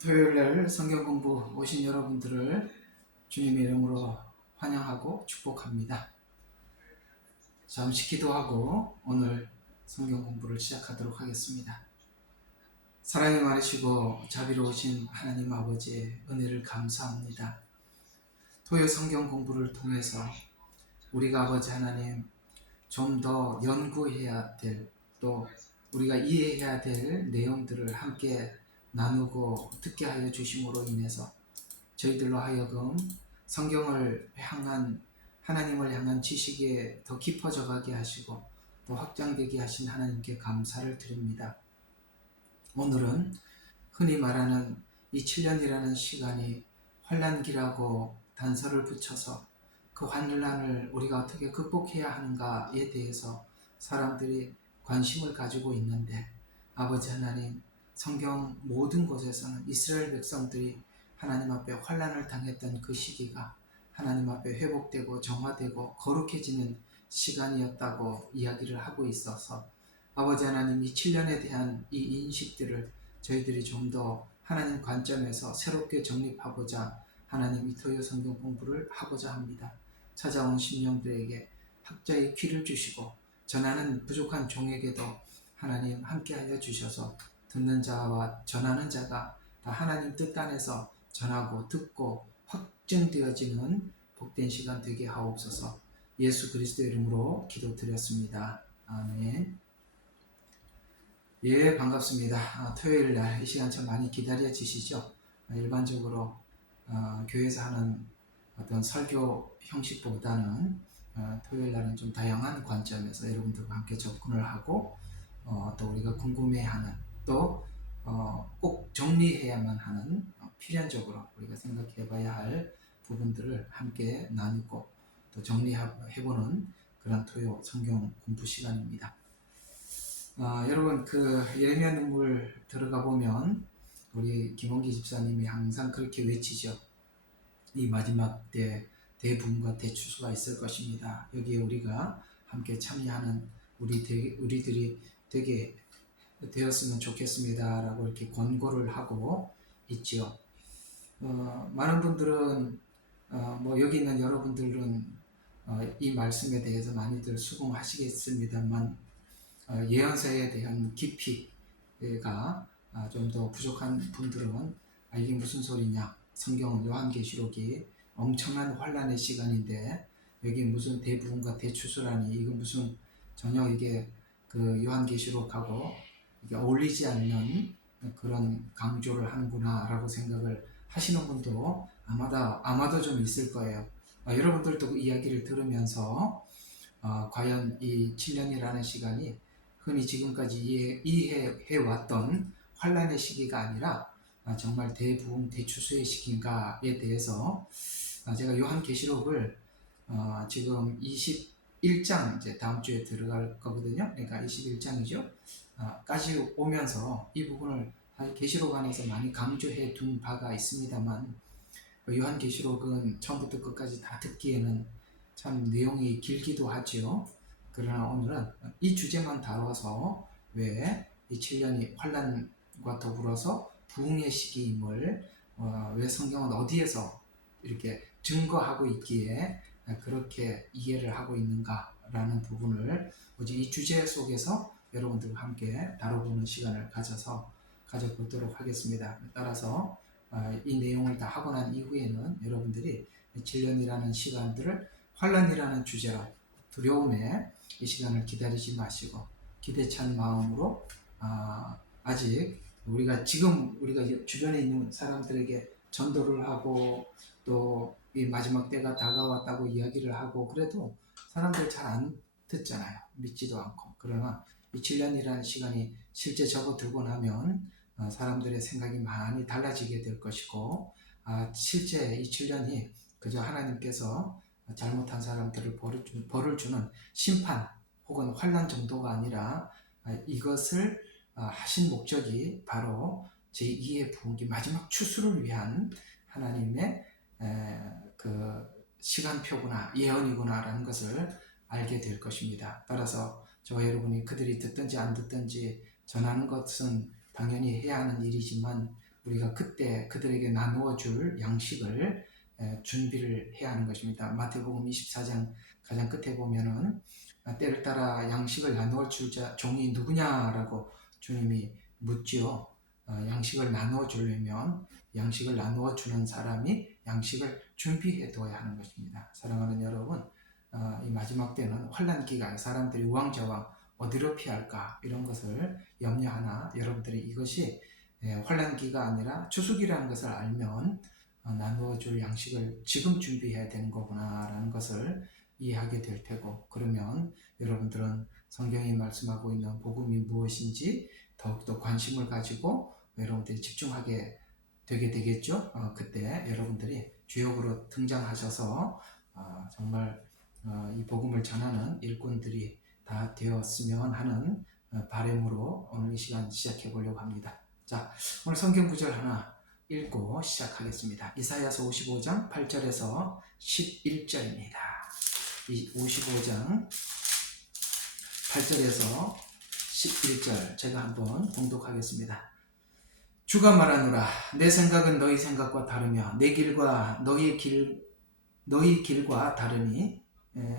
토요일날 성경 공부 오신 여러분들을 주님의 이름으로 환영하고 축복합니다. 잠시 기도하고 오늘 성경 공부를 시작하도록 하겠습니다. 사랑이 많으시고 자비로우신 하나님 아버지의 은혜를 감사합니다. 토요 성경 공부를 통해서 우리가 아버지 하나님 좀 더 연구해야 될, 또 우리가 이해해야 될 내용들을 함께 나누고 듣게 하여 주심으로 인해서 저희들로 하여금 성경을 향한, 하나님을 향한 지식에 더 깊어져 가게 하시고 또 확장되게 하신 하나님께 감사를 드립니다. 오늘은 흔히 말하는 이 7년이라는 시간이 환난기라고 단서를 붙여서 그 환난을 우리가 어떻게 극복해야 하는가에 대해서 사람들이 관심을 가지고 있는데, 아버지 하나님, 성경 모든 곳에서는 이스라엘 백성들이 하나님 앞에 환난을 당했던 그 시기가 하나님 앞에 회복되고 정화되고 거룩해지는 시간이었다고 이야기를 하고 있어서, 아버지 하나님, 이 7년에 대한 이 인식들을 저희들이 좀 더 하나님 관점에서 새롭게 정립하고자 하나님 이 토요 성경 공부를 하고자 합니다. 찾아온 심령들에게 학자의 귀를 주시고 전하는 부족한 종에게도 하나님 함께하여 주셔서 듣는 자와 전하는 자가 다 하나님 뜻 안에서 전하고 듣고 확증되어지는 복된 시간 되게 하옵소서. 예수 그리스도의 이름으로 기도드렸습니다. 아멘. 예, 반갑습니다. 토요일 날 이 시간 참 많이 기다려지시죠? 일반적으로 교회에서 하는 어떤 설교 형식보다는 토요일 날은 좀 다양한 관점에서 여러분들과 함께 접근을 하고 또 우리가 궁금해하는, 또 꼭 정리해야만 하는, 필연적으로 우리가 생각해봐야 할 부분들을 함께 나누고 또 정리해보는 그런 토요 성경 공부 시간입니다. 여러분, 그 예레미야 눈물 들어가 보면 우리 김원기 집사님이 항상 그렇게 외치죠. 이 마지막 때 대부흥과 대추수가 있을 것입니다. 여기에 우리가 함께 참여하는 우리들이 되게 되었으면 좋겠습니다 라고 이렇게 권고를 하고 있지요. 많은 분들은 여기 있는 여러분들은 이 말씀에 대해서 많이들 수긍하시겠습니다만, 예언서에 대한 깊이가 좀 더 부족한 분들은 이게 무슨 소리냐, 성경은 요한계시록이 엄청난 환란의 시간인데 여기 무슨 대부흥과 대추수라니, 이거 무슨 전혀 이게 그 요한계시록하고 이게 어울리지 않는 그런 강조를 하는구나 라고 생각을 하시는 분도 아마도 좀 있을 거예요. 여러분들도 그 이야기를 들으면서 과연 이 7년이라는 시간이 흔히 지금까지 이해해왔던 환란의 시기가 아니라 정말 대부흥 대추수의 시기인가에 대해서 제가 요한계시록을 지금 21장 이제 다음 주에 들어갈 거거든요. 그러니까 21장이죠. 까지 오면서 이 부분을 사실 계시록 안에서 많이 강조해 둔 바가 있습니다만, 요한계시록은 처음부터 끝까지 다 듣기에는 참 내용이 길기도 하지요. 그러나 오늘은 이 주제만 다뤄서 왜 이 7년이 환란과 더불어서 부흥의 시기임을 왜 성경은 어디에서 이렇게 증거하고 있기에 그렇게 이해를 하고 있는가라는 부분을 오직 이 주제 속에서 여러분들과 함께 다뤄보는 시간을 가져보도록 하겠습니다. 따라서 이 내용을 다 하고 난 이후에는 여러분들이 7년이라는 시간들을 환란이라는 주제로 두려움에 이 시간을 기다리지 마시고 기대찬 마음으로 아직 우리가 주변에 있는 사람들에게 전도를 하고 또 이 마지막 때가 다가왔다고 이야기를 하고 그래도 사람들 잘 안 듣잖아요. 믿지도 않고. 그러나 이 7년이라는 시간이 실제 접어들고 나면 사람들의 생각이 많이 달라지게 될 것이고, 실제 이 7년이 그저 하나님께서 잘못한 사람들을 벌을 주는 심판 혹은 환난 정도가 아니라 이것을 하신 목적이 바로 제2의 부흥기 마지막 추수를 위한 하나님의 그 시간표구나, 예언이구나라는 것을 알게 될 것입니다. 따라서 저와 여러분이 그들이 듣든지 안 듣든지 전하는 것은 당연히 해야 하는 일이지만 우리가 그때 그들에게 나누어 줄 양식을 준비를 해야 하는 것입니다. 마태복음 24장 가장 끝에 보면은 때를 따라 양식을 나누어 줄 종이 누구냐라고 주님이 묻지요. 양식을 나누어 주려면 양식을 나누어 주는 사람이 양식을 준비해 둬야 하는 것입니다. 사랑하는 여러분, 이 마지막 때는 환난기가 사람들이 우왕좌왕 어디로 피할까 이런 것을 염려하나 여러분들이 이것이 환난기가 아니라 추수기라는 것을 알면 나누어 줄 양식을 지금 준비해야 되는 거구나 라는 것을 이해하게 될 테고, 그러면 여러분들은 성경이 말씀하고 있는 복음이 무엇인지 더욱더 관심을 가지고 여러분들이 집중하게 되게 되겠죠. 그때 여러분들이 주역으로 등장하셔서 정말 이 복음을 전하는 일꾼들이 다 되었으면 하는 바람으로 오늘 이 시간 시작해 보려고 합니다. 자, 오늘 성경 구절 하나 읽고 시작하겠습니다. 이사야서 55장 8절에서 11절입니다. 이 55장 8절에서 11절 제가 한번 봉독하겠습니다. 주가 말하노라, 내 생각은 너희 생각과 다르며 내 길과 너희 길과 다르니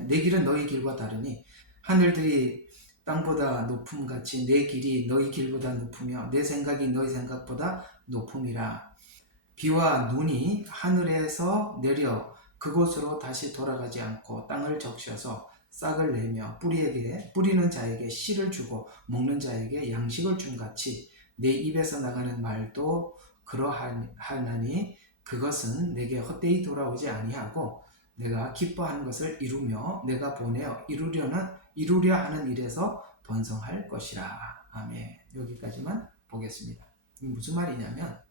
내 길은 너희 길과 다르니 하늘들이 땅보다 높음같이 내 길이 너희 길보다 높으며 내 생각이 너희 생각보다 높음이라. 비와 눈이 하늘에서 내려 그곳으로 다시 돌아가지 않고 땅을 적셔서 싹을 내며 뿌리는 자에게 씨를 주고 먹는 자에게 양식을 준 같이 내 입에서 나가는 말도 그러하나니 그것은 내게 헛되이 돌아오지 아니하고 내가 기뻐하는 것을 이루며 내가 보내어 이루려 하는 일에서 번성할 것이라. 아멘. 여기까지만 보겠습니다. 무슨 말이냐면,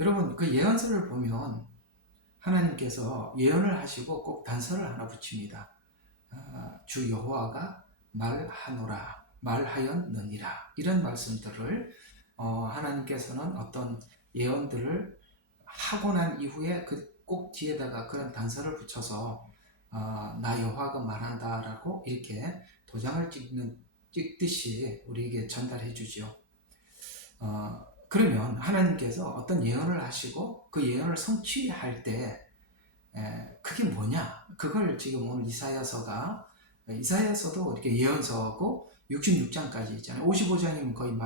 여러분 그 예언서를 보면 하나님께서 예언을 하시고 꼭 단서를 하나 붙입니다. 주 여호와가 말하노라, 말하였느니라, 이런 말씀들을 하나님께서는 어떤 예언들을 하고 난 이후에 꼭 뒤에다가 그런 단서를 붙여서 나 여호와가 말한다라고 이렇게 도장을 찍듯이 우리에게 전달해 주죠. 그러면 하나님께서 어떤 예언을 하시고 그 예언을 성취할 때 그게 뭐냐? 그걸 지금 오늘 이사야서도 이렇게 예언서고 66장까지 있잖아요. 55장이면 거의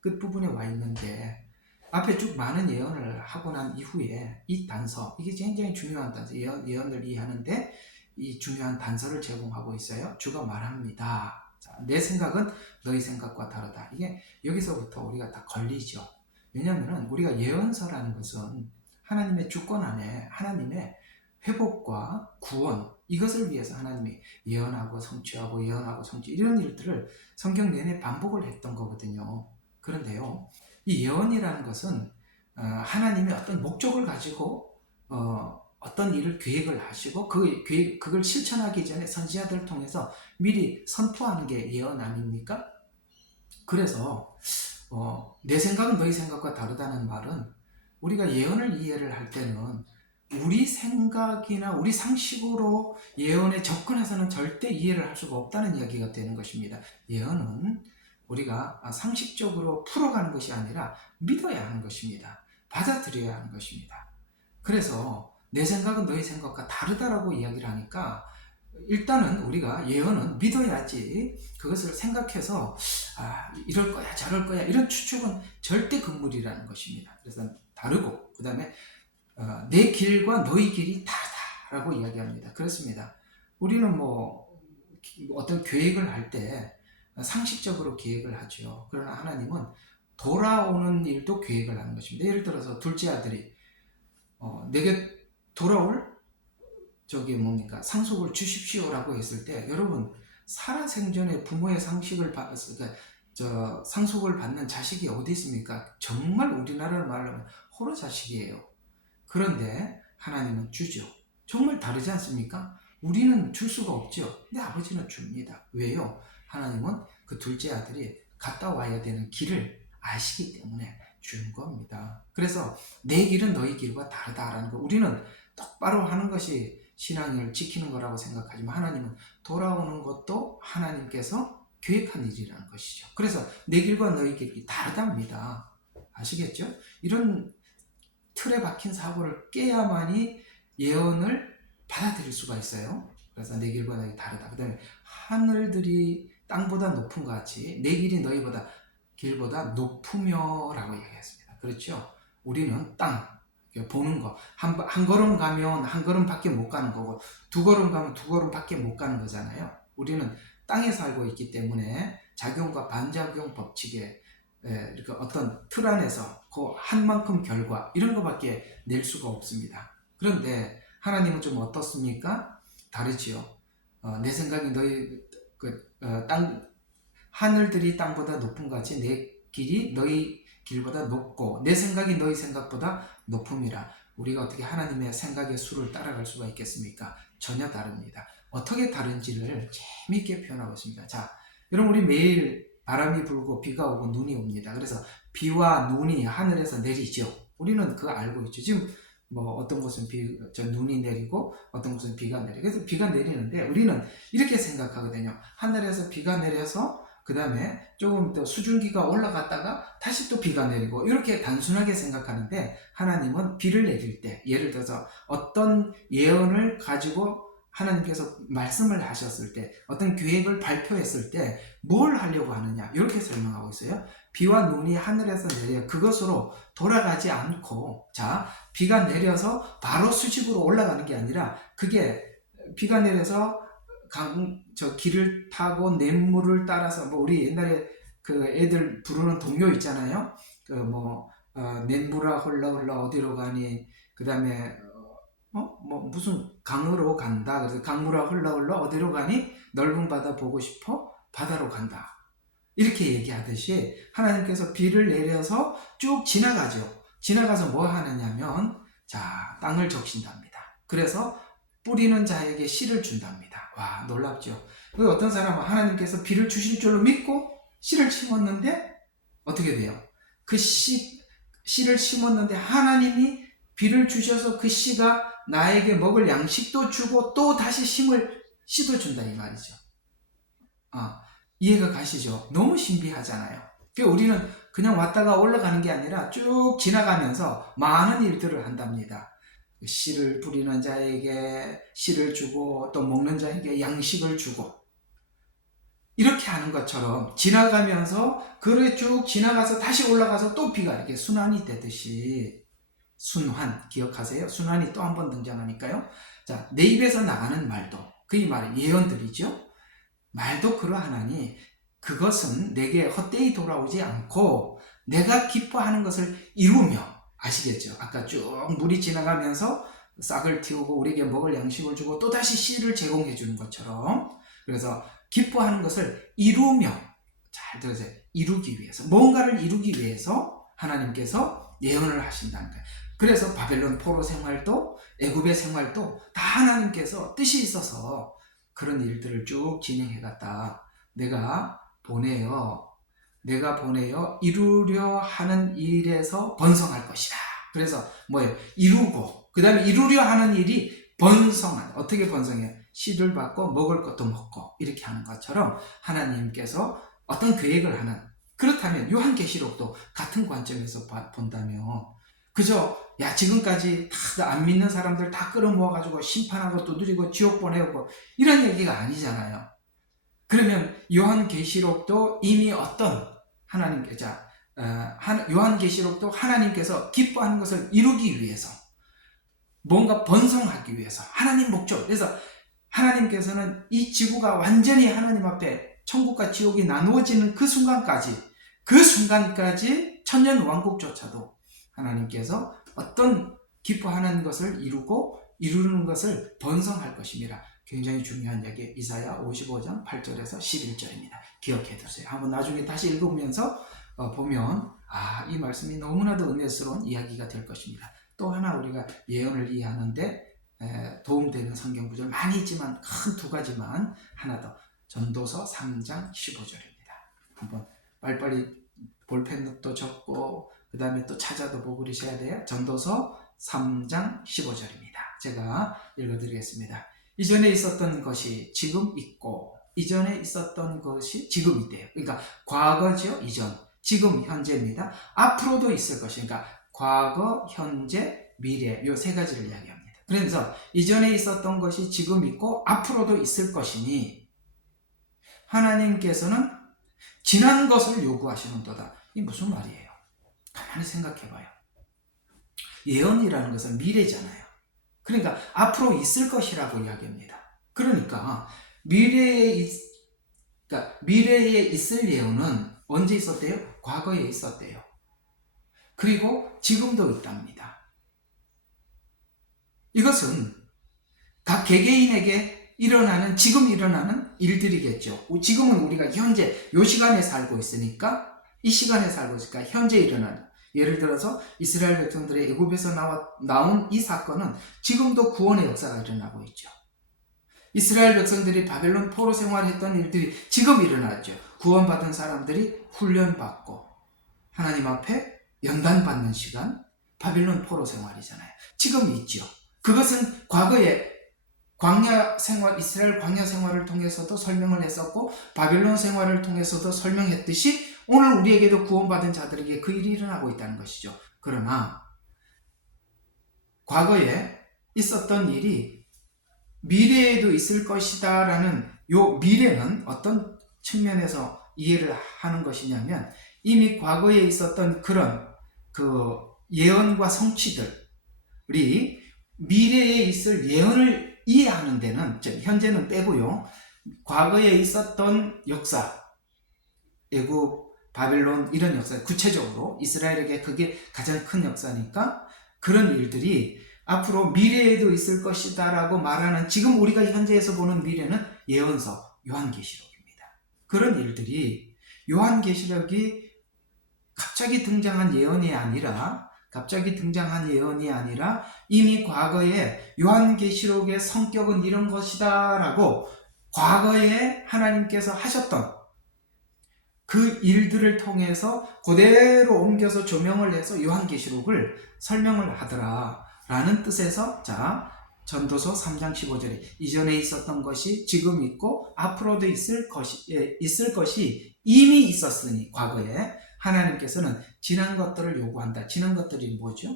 끝 부분에 와 있는데 앞에 쭉 많은 예언을 하고 난 이후에 이 단서, 이게 굉장히 중요한 단서, 예언을 이해하는데 이 중요한 단서를 제공하고 있어요. 주가 말합니다. 자, 내 생각은 너희 생각과 다르다. 이게 여기서부터 우리가 다 걸리죠. 왜냐하면 우리가 예언서라는 것은 하나님의 주권 안에 하나님의 회복과 구원, 이것을 위해서 하나님이 예언하고 성취하고 이런 일들을 성경 내내 반복을 했던 거거든요. 그런데요, 이 예언이라는 것은 하나님의 어떤 목적을 가지고 어떤 일을 계획을 하시고 그걸 실천하기 전에 선지자들을 통해서 미리 선포하는 게 예언 아닙니까? 그래서 내 생각은 너희 생각과 다르다는 말은 우리가 예언을 이해를 할 때는 우리 생각이나 우리 상식으로 예언에 접근해서는 절대 이해를 할 수가 없다는 이야기가 되는 것입니다. 예언은 우리가 상식적으로 풀어가는 것이 아니라 믿어야 하는 것입니다. 받아들여야 하는 것입니다. 그래서 내 생각은 너희 생각과 다르다라고 이야기를 하니까 일단은 우리가 예언은 믿어야지 그것을 생각해서 이럴 거야 저럴 거야 이런 추측은 절대 금물이라는 것입니다. 그래서 다르고, 그 다음에 내 길과 너희 길이 다르다라고 이야기합니다. 그렇습니다. 우리는 어떤 계획을 할 때 상식적으로 계획을 하죠. 그러나 하나님은 돌아오는 일도 계획을 하는 것입니다. 예를 들어서 둘째 아들이 내게 돌아올 상속을 주십시오라고 했을 때, 여러분 살아생전에 부모의 상속을 받는 자식이 어디 있습니까? 정말 우리나라로 말하면 호로 자식이에요. 그런데 하나님은 주죠. 정말 다르지 않습니까? 우리는 줄 수가 없죠. 근데 아버지는 줍니다. 왜요? 하나님은 그 둘째 아들이 갔다 와야 되는 길을 아시기 때문에 준 겁니다. 그래서 내 길은 너희 길과 다르다라는 거, 우리는 똑바로 하는 것이 신앙을 지키는 거라고 생각하지만 하나님은 돌아오는 것도 하나님께서 계획한 일이라는 것이죠. 그래서 내 길과 너희 길이 다르답니다. 아시겠죠? 이런 틀에 박힌 사고를 깨야만이 예언을 받아들일 수가 있어요. 그래서 내 길과 너희 다르다. 그 다음에 하늘들이 땅보다 높은 것 같이 내 길이 너희보다 길보다 높으며 라고 얘기했습니다. 그렇죠? 우리는 땅, 보는 거. 한 걸음 가면 한 걸음밖에 못 가는 거고, 두 걸음 가면 두 걸음밖에 못 가는 거잖아요. 우리는 땅에 살고 있기 때문에 작용과 반작용 법칙에 이렇게 어떤 틀 안에서 그 한 만큼 결과 이런 거밖에 낼 수가 없습니다. 그런데 하나님은 좀 어떻습니까? 다르지요. 내 생각이 너희 하늘들이 땅보다 높은 것 같이 내 길이 너희 길보다 높고 내 생각이 너희 생각보다 높음이라. 우리가 어떻게 하나님의 생각의 수를 따라갈 수가 있겠습니까? 전혀 다릅니다. 어떻게 다른지를 재미있게 표현하고 있습니다. 자, 여러분, 우리 매일 바람이 불고 비가 오고 눈이 옵니다. 그래서 비와 눈이 하늘에서 내리죠. 우리는 그거 알고 있죠. 지금 뭐 어떤 곳은 눈이 내리고 어떤 곳은 비가 내리고, 그래서 비가 내리는데 우리는 이렇게 생각하거든요. 하늘에서 비가 내려서 그 다음에 조금 더 수증기가 올라갔다가 다시 또 비가 내리고, 이렇게 단순하게 생각하는데, 하나님은 비를 내릴 때, 예를 들어서 어떤 예언을 가지고 하나님께서 말씀을 하셨을 때, 어떤 계획을 발표했을 때 뭘 하려고 하느냐, 이렇게 설명하고 있어요. 비와 눈이 하늘에서 내려 그것으로 돌아가지 않고, 자, 비가 내려서 바로 수직으로 올라가는 게 아니라, 그게 비가 내려서 길을 타고 냇물을 따라서, 뭐 우리 옛날에 그 애들 부르는童謡 있잖아요. 냇물아 흘러 흘러 어디로 가니, 그 다음에 무슨 강으로 간다. 그래서 강물아 흘러 흘러 어디로 가니, 넓은 바다 보고 싶어 바다로 간다. 이렇게 얘기하듯이 하나님께서 비를 내려서 쭉 지나가죠. 지나가서 뭐 하느냐면, 자, 땅을 적신답니다. 그래서 뿌리는 자에게 씨를 준답니다. 와, 놀랍죠? 어떤 사람은 하나님께서 비를 주실 줄로 믿고 씨를 심었는데 어떻게 돼요? 그 씨를 심었는데 하나님이 비를 주셔서 그 씨가 나에게 먹을 양식도 주고 또 다시 씨도 준다, 이 말이죠. 이해가 가시죠? 너무 신비하잖아요. 우리는 그냥 왔다가 올라가는 게 아니라 쭉 지나가면서 많은 일들을 한답니다. 씨를 뿌리는 자에게 씨를 주고 또 먹는 자에게 양식을 주고, 이렇게 하는 것처럼 지나가면서 그를 쭉 지나가서 다시 올라가서 또 비가 이렇게 순환이 되듯이, 순환 기억하세요? 순환이 또 한 번 등장하니까요. 자, 내 입에서 나가는 말도, 그 이 말은 예언들이죠. 말도 그러하나니 그것은 내게 헛되이 돌아오지 않고 내가 기뻐하는 것을 이루며, 아시겠죠? 아까 쭉 물이 지나가면서 싹을 틔우고 우리에게 먹을 양식을 주고 또 다시 씨를 제공해 주는 것처럼, 그래서 기뻐하는 것을 이루며, 잘 들으세요. 이루기 위해서, 뭔가를 이루기 위해서 하나님께서 예언을 하신다는 거예요. 그래서 바벨론 포로 생활도 애굽의 생활도 다 하나님께서 뜻이 있어서 그런 일들을 쭉 진행해 갔다. 내가 보내어 이루려 하는 일에서 번성할 것이다. 그래서 뭐예요? 이루고, 그 다음에 이루려 하는 일이 번성한, 어떻게 번성해요? 씨를 받고 먹을 것도 먹고, 이렇게 하는 것처럼 하나님께서 어떤 계획을 하는, 그렇다면 요한계시록도 같은 관점에서 본다면, 그저 지금까지 다 안 믿는 사람들 다 끌어모아가지고 심판하고 두드리고 지옥 보내고 이런 얘기가 아니잖아요. 그러면 요한계시록도 이미 어떤 요한계시록도 하나님께서 기뻐하는 것을 이루기 위해서, 뭔가 번성하기 위해서 하나님 목적. 그래서 하나님께서는 이 지구가 완전히 하나님 앞에 천국과 지옥이 나누어지는 그 순간까지 천년 왕국조차도 하나님께서 어떤 기뻐하는 것을 이루는 것을 번성할 것입니다. 굉장히 중요한 얘기, 이사야 55장 8절에서 11절입니다. 기억해 두세요. 한번 나중에 다시 읽으면서 보면 이 말씀이 너무나도 은혜스러운 이야기가 될 것입니다. 또 하나 우리가 예언을 이해하는데 도움되는 성경 구절 많이 있지만 큰 두 가지만 하나 더, 전도서 3장 15절입니다. 한번 빨리빨리 볼펜도 적고 그 다음에 또 찾아도 보고 그러셔야 돼요. 전도서 3장 15절입니다. 제가 읽어드리겠습니다. 이전에 있었던 것이 지금 있고 이전에 있었던 것이 지금 있대요. 그러니까 과거죠, 이전. 지금, 현재입니다. 앞으로도 있을 것이, 그러니까 과거, 현재, 미래, 요 세 가지를 이야기합니다. 그래서 이전에 있었던 것이 지금 있고 앞으로도 있을 것이니 하나님께서는 지난 것을 요구하시는도다. 이게 무슨 말이에요? 가만히 생각해봐요. 예언이라는 것은 미래잖아요. 그러니까 앞으로 있을 것이라고 이야기합니다. 그러니까 미래에 있을 예언은 언제 있었대요? 과거에 있었대요. 그리고 지금도 있답니다. 이것은 각 개개인에게 지금 일어나는 일들이겠죠. 지금은 우리가 현재 요 시간에 살고 있으니까, 이 시간에 살고 있으니까 현재 일어나는, 예를 들어서 이스라엘 백성들의 애굽에서 나온 이 사건은 지금도 구원의 역사가 일어나고 있죠. 이스라엘 백성들이 바벨론 포로 생활했던 일들이 지금 일어나죠. 구원받은 사람들이 훈련받고 하나님 앞에 연단받는 시간, 바벨론 포로 생활이잖아요. 지금 있죠. 그것은 과거에 광야 생활, 이스라엘 광야 생활을 통해서도 설명을 했었고 바벨론 생활을 통해서도 설명했듯이 오늘 우리에게도 구원받은 자들에게 그 일이 일어나고 있다는 것이죠. 그러나 과거에 있었던 일이 미래에도 있을 것이다 라는 요 미래는 어떤 측면에서 이해를 하는 것이냐면 이미 과거에 있었던 그런 그 예언과 성취들이 미래에 있을 예언을 이해하는 데는, 현재는 빼고요, 과거에 있었던 역사, 애굽, 바벨론 이런 역사, 구체적으로 이스라엘에게 그게 가장 큰 역사니까 그런 일들이 앞으로 미래에도 있을 것이다 라고 말하는, 지금 우리가 현재에서 보는 미래는 예언서 요한계시록입니다. 그런 일들이 요한계시록이 갑자기 등장한 예언이 아니라 이미 과거에 요한계시록의 성격은 이런 것이다 라고 과거에 하나님께서 하셨던 그 일들을 통해서 그대로 옮겨서 조명을 해서 요한계시록을 설명을 하더라 라는 뜻에서, 자, 전도서 3장 15절에 이전에 있었던 것이 지금 있고 앞으로도 있을 것이 이미 있었으니 과거에 하나님께서는 지난 것들을 요구한다. 지난 것들이 뭐죠?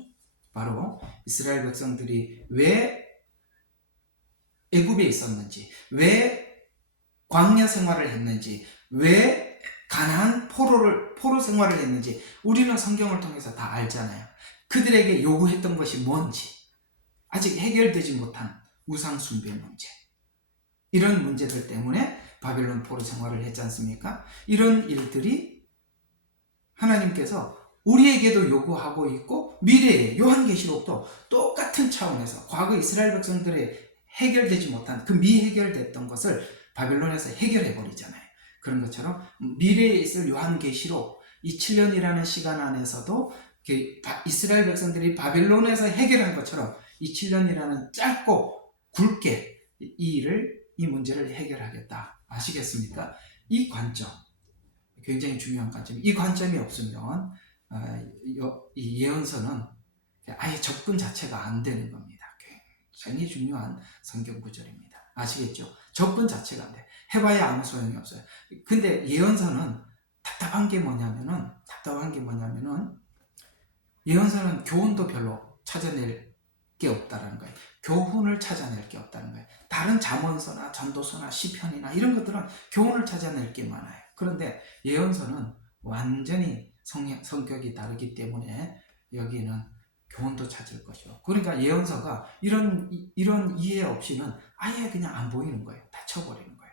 바로 이스라엘 백성들이 왜 애굽에 있었는지, 왜 광야 생활을 했는지, 왜 가나안 포로 생활을 했는지 우리는 성경을 통해서 다 알잖아요. 그들에게 요구했던 것이 뭔지, 아직 해결되지 못한 우상 숭배 문제, 이런 문제들 때문에 바벨론 포로 생활을 했지 않습니까? 이런 일들이 하나님께서 우리에게도 요구하고 있고 미래의 요한계시록도 똑같은 차원에서 과거 이스라엘 백성들의 해결되지 못한 그 미해결됐던 것을 바벨론에서 해결해버리잖아요. 그런 것처럼 미래에 있을 요한계시록, 이 7년이라는 시간 안에서도 이스라엘 백성들이 바벨론에서 해결한 것처럼 이 7년이라는 짧고 굵게 이 문제를 해결하겠다. 아시겠습니까? 이 관점, 굉장히 중요한 관점이, 이 관점이 없으면 이 예언서는 아예 접근 자체가 안 되는 겁니다. 굉장히 중요한 성경 구절입니다. 아시겠죠? 접근 자체가 안 돼. 해봐야 아무 소용이 없어요. 근데 예언서는 답답한 게 뭐냐면은 예언서는 교훈도 별로 찾아낼 게 없다는 거예요. 교훈을 찾아낼 게 없다는 거예요. 다른 잠언서나 전도서나 시편이나 이런 것들은 교훈을 찾아낼 게 많아요. 그런데 예언서는 완전히 성격이 다르기 때문에 여기는 교훈도 찾을 것이고, 그러니까 예언서가 이런 이해 없이는 아예 그냥 안 보이는 거예요. 닫혀버리는 거예요.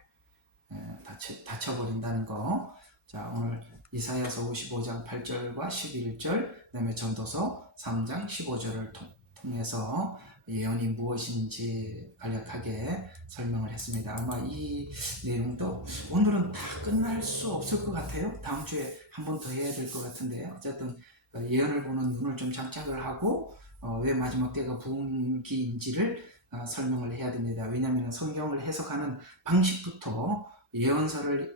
닫혀버린다는 거. 자, 오늘 이사야서 55장 8절과 11절, 그 다음에 전도서 3장 15절을 통해서 예언이 무엇인지 간략하게 설명을 했습니다. 아마 이 내용도 오늘은 다 끝날 수 없을 것 같아요. 다음 주에 한 번 더 해야 될 것 같은데, 어쨌든 예언을 보는 눈을 좀 장착을 하고 왜 마지막 때가 부흥기인지를 설명을 해야 됩니다. 왜냐하면 성경을 해석하는 방식부터, 예언서를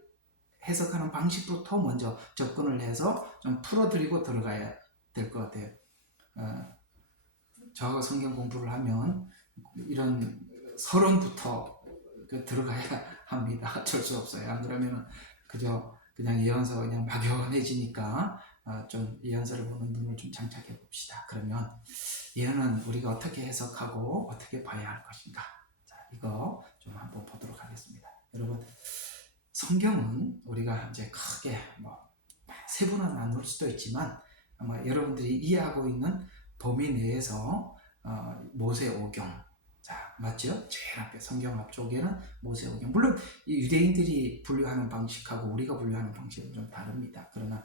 해석하는 방식부터 먼저 접근을 해서 좀 풀어드리고 들어가야 될 것 같아요. 저하고 성경 공부를 하면 이런 서론부터 들어가야 합니다. 어쩔 수 없어요. 안 그러면은 그저 그냥 예언서가 그냥 막연해지니까 좀 예언서를 보는 눈을 좀 장착해 봅시다. 그러면 예언은 우리가 어떻게 해석하고 어떻게 봐야 할 것인가? 자, 이거 좀 한번 보도록 하겠습니다. 여러분, 성경은 우리가 이제 크게 세분화 나눌 수도 있지만 아마 여러분들이 이해하고 있는 범위 내에서 모세오경, 자, 맞죠? 제일 앞에 성경 앞쪽에는 모세오경. 물론 이 유대인들이 분류하는 방식하고 우리가 분류하는 방식은 좀 다릅니다. 그러나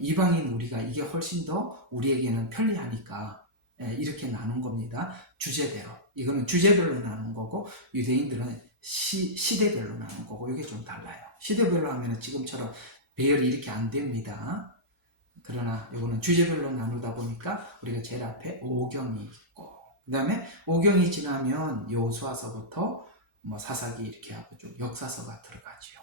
이방인 우리가 이게 훨씬 더 우리에게는 편리하니까 이렇게 나눈 겁니다. 주제대로. 이거는 주제별로 나눈 거고 유대인들은 시대별로 나눈 거고 이게 좀 달라요. 시대별로 하면 지금처럼 배열이 이렇게 안 됩니다. 그러나 이거는 주제별로 나누다 보니까 우리가 제일 앞에 오경이 있고 그 다음에 오경이 지나면 여호수아서부터 사사기 이렇게 하고 좀 역사서가 들어가지요.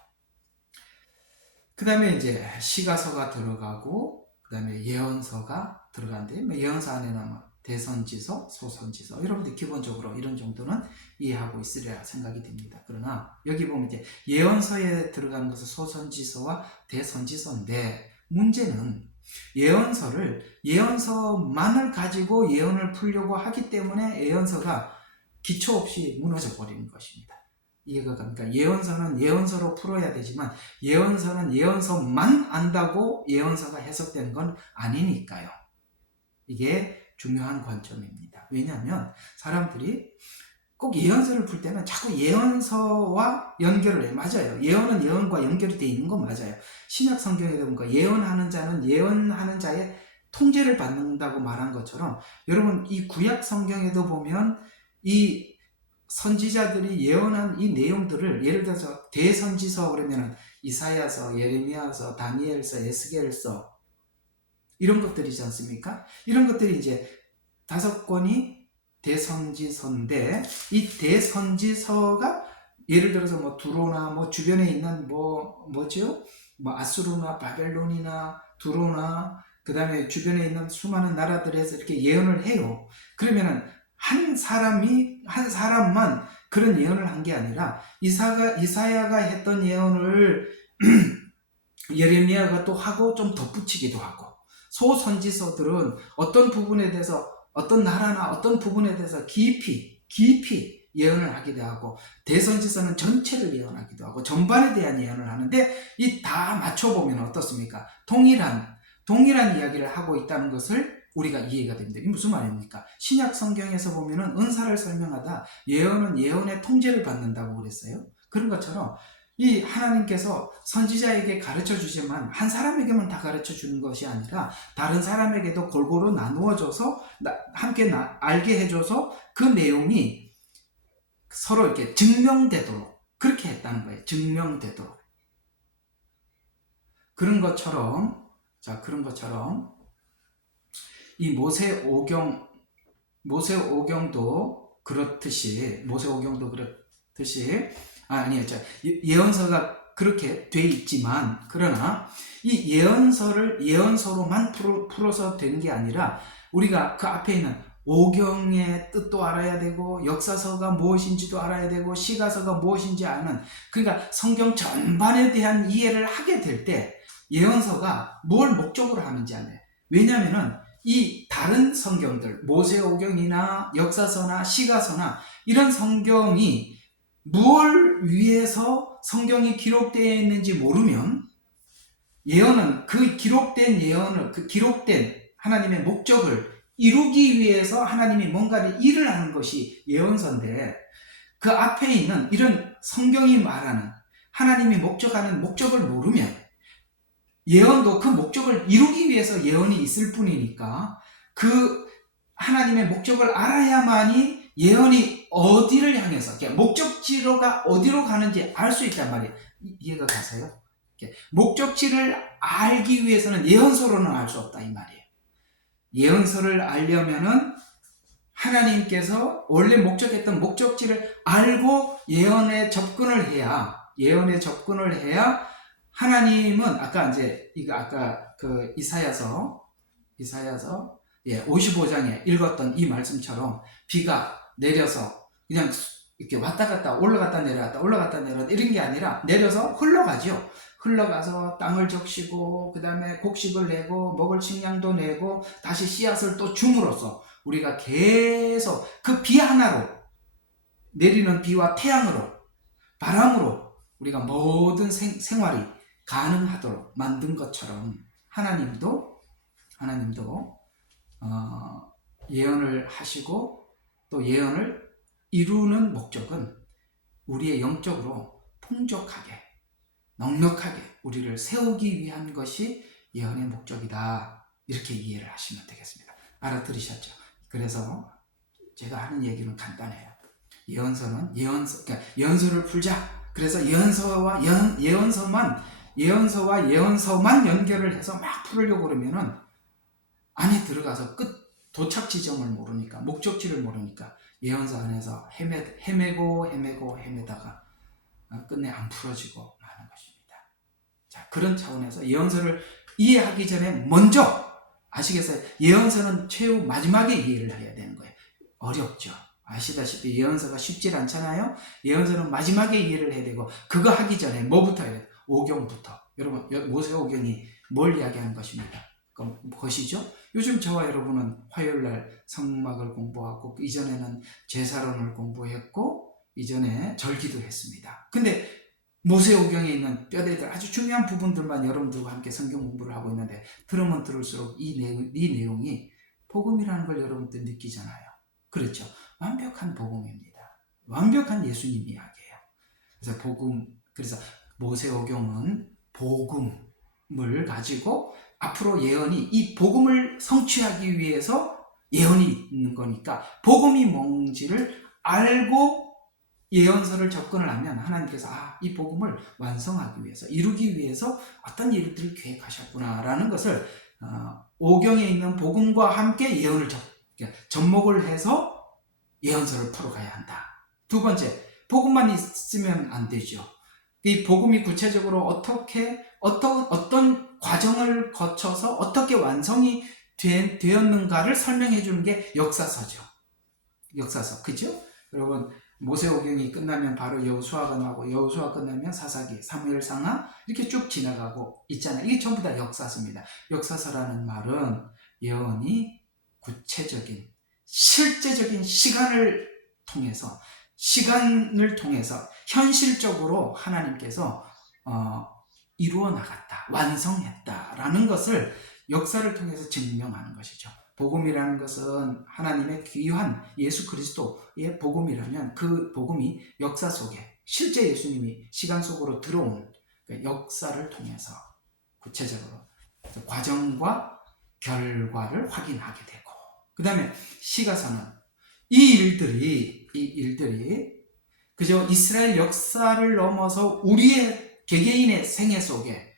그 다음에 이제 시가서가 들어가고 그 다음에 예언서가 들어가는데 예언서 안에는 대선지서, 소선지서 여러분들 기본적으로 이런 정도는 이해하고 있으리라 생각이 됩니다. 그러나 여기 보면 이제 예언서에 들어가는 것은 소선지서와 대선지서인데 문제는 예언서만을 가지고 예언을 풀려고 하기 때문에 예언서가 기초 없이 무너져 버리는 것입니다. 이해가 갑니까? 예언서는 예언서로 풀어야 되지만 예언서는 예언서만 안다고 예언서가 해석되는 건 아니니까요. 이게 중요한 관점입니다. 왜냐하면 사람들이 꼭 예언서를 풀 때는 자꾸 예언서와 연결을 해요. 맞아요. 예언은 예언과 연결이 되어 있는 건 맞아요. 신약 성경에도 보니까 예언하는 자는 예언하는 자의 통제를 받는다고 말한 것처럼 여러분 이 구약 성경에도 보면 이 선지자들이 예언한 이 내용들을 예를 들어서 대선지서 그러면 이사야서, 예레미야서, 다니엘서, 에스겔서 이런 것들이지 않습니까? 이런 것들이 이제 5권이 대선지서인데 이 대선지서가 예를 들어서 두로나 주변에 있는 뭐죠? 아수르나 바벨론이나 두로나 그 다음에 주변에 있는 수많은 나라들에서 이렇게 예언을 해요. 그러면은 한 사람만 그런 예언을 한 게 아니라 이사야가 했던 예언을 예레미야가 또 하고 좀 덧붙이기도 하고 소선지서들은 어떤 부분에 대해서 어떤 나라나 어떤 부분에 대해서 깊이 예언을 하기도 하고 대선지서는 전체를 예언하기도 하고 전반에 대한 예언을 하는데 이 다 맞춰보면 어떻습니까? 동일한 이야기를 하고 있다는 것을 우리가 이해가 됩니다. 이게 무슨 말입니까? 신약 성경에서 보면은 은사를 설명하다 예언은 예언의 통제를 받는다고 그랬어요. 그런 것처럼 이 하나님께서 선지자에게 가르쳐 주지만 한 사람에게만 다 가르쳐 주는 것이 아니라 다른 사람에게도 골고루 나누어줘서 함께 알게 해줘서 그 내용이 서로 이렇게 증명되도록 그렇게 했다는 거예요. 증명되도록. 그런 것처럼 이 모세오경도 그렇듯이 예언서가 그렇게 돼 있지만 그러나 이 예언서를 예언서로만 풀어서 되는 게 아니라 우리가 그 앞에 있는 오경의 뜻도 알아야 되고 역사서가 무엇인지도 알아야 되고 시가서가 무엇인지 아는 그러니까 성경 전반에 대한 이해를 하게 될 때 예언서가 뭘 목적으로 하는지 알아요. 왜냐하면은 이 다른 성경들 모세오경이나 역사서나 시가서나 이런 성경이 무엇을 위해서 성경이 기록되어 있는지 모르면 예언은 그 기록된 하나님의 목적을 이루기 위해서 하나님이 뭔가를 일을 하는 것이 예언서인데 그 앞에 있는 이런 성경이 말하는 하나님이 목적하는 목적을 모르면 예언도 그 목적을 이루기 위해서 예언이 있을 뿐이니까 그 하나님의 목적을 알아야만이 예언이 어디를 향해서 목적지로가 어디로 가는지 알 수 있단 말이에요. 이해가 가세요? 목적지를 알기 위해서는 예언서로는 알 수 없다 이 말이에요. 예언서를 알려면은 하나님께서 원래 목적했던 목적지를 알고 예언에 접근을 해야 하나님은 아까 그 이사야서 55장에 읽었던 이 말씀처럼 비가 내려서 그냥 이렇게 왔다 갔다 올라갔다 내려갔다 올라갔다 내려갔다 이런 게 아니라 내려서 흘러가죠. 흘러가서 땅을 적시고 그 다음에 곡식을 내고 먹을 식량도 내고 다시 씨앗을 또 줌으로써 우리가 계속 그 비 하나로, 내리는 비와 태양으로, 바람으로 우리가 모든 생활이 가능하도록 만든 것처럼 하나님도 예언을 하시고 또 예언을 이루는 목적은 우리의 영적으로 풍족하게 넉넉하게 우리를 세우기 위한 것이 예언의 목적이다. 이렇게 이해를 하시면 되겠습니다. 알아들으셨죠? 그래서 제가 하는 얘기는 간단해요. 예언서는 그러니까 예언서를 풀자. 그래서 예언서와 예언서만 연결을 해서 막 풀으려고 그러면은 안에 들어가서 도착 지점을 모르니까, 목적지를 모르니까 예언서 안에서 헤매다가 끝내 안 풀어지고 마는 것입니다. 자, 그런 차원에서 예언서를 이해하기 전에 먼저 아시겠어요? 예언서는 최후 마지막에 이해를 해야 되는 거예요. 어렵죠. 아시다시피 예언서가 쉽지 않잖아요. 예언서는 마지막에 이해를 해야 되고, 그거 하기 전에 뭐부터 해야 돼요? 오경부터. 여러분, 모세오경이 뭘 이야기하는 것입니다. 그럼 보시죠. 요즘 저와 여러분은 화요일날 성막을 공부하고, 이전에는 제사론을 공부했고, 이전에 절기도 했습니다. 근데 모세오경에 있는 뼈대들 아주 중요한 부분들만 여러분들과 함께 성경 공부를 하고 있는데, 들으면 들을수록 이 내용이 복음이라는 걸 여러분들 느끼잖아요. 그렇죠. 완벽한 복음입니다. 완벽한 예수님 이야기예요. 그래서 모세오경은 복음을 가지고 앞으로 예언이, 이 복음을 성취하기 위해서 예언이 있는 거니까 복음이 뭔지를 알고 예언서를 접근을 하면 하나님께서 이 복음을 완성하기 위해서, 이루기 위해서 어떤 일들을 계획하셨구나라는 것을 오경에 있는 복음과 함께 예언을 접목을 해서 예언서를 풀어가야 한다. 두 번째, 복음만 있으면 안 되죠. 이 복음이 구체적으로 어떤 과정을 거쳐서 어떻게 완성이 되었는가를 설명해 주는 게 역사서죠. 역사서, 그죠? 여러분, 모세오경이 끝나면 바로 여호수아가 나오고, 여호수아 끝나면 사사기, 사무엘상하 이렇게 쭉 지나가고 있잖아요. 이게 전부 다 역사서입니다. 역사서라는 말은 예언이 구체적인 실제적인 시간을 통해서 현실적으로 하나님께서 이루어 나갔다, 완성했다라는 것을 역사를 통해서 증명하는 것이죠. 복음이라는 것은 하나님의 귀한 예수 그리스도의 복음이라면, 그 복음이 역사 속에 실제 예수님이 시간 속으로 들어온 역사를 통해서 구체적으로 과정과 결과를 확인하게 되고, 그 다음에 시가서는 이 일들이 그저 이스라엘 역사를 넘어서 우리의 개개인의 생애 속에,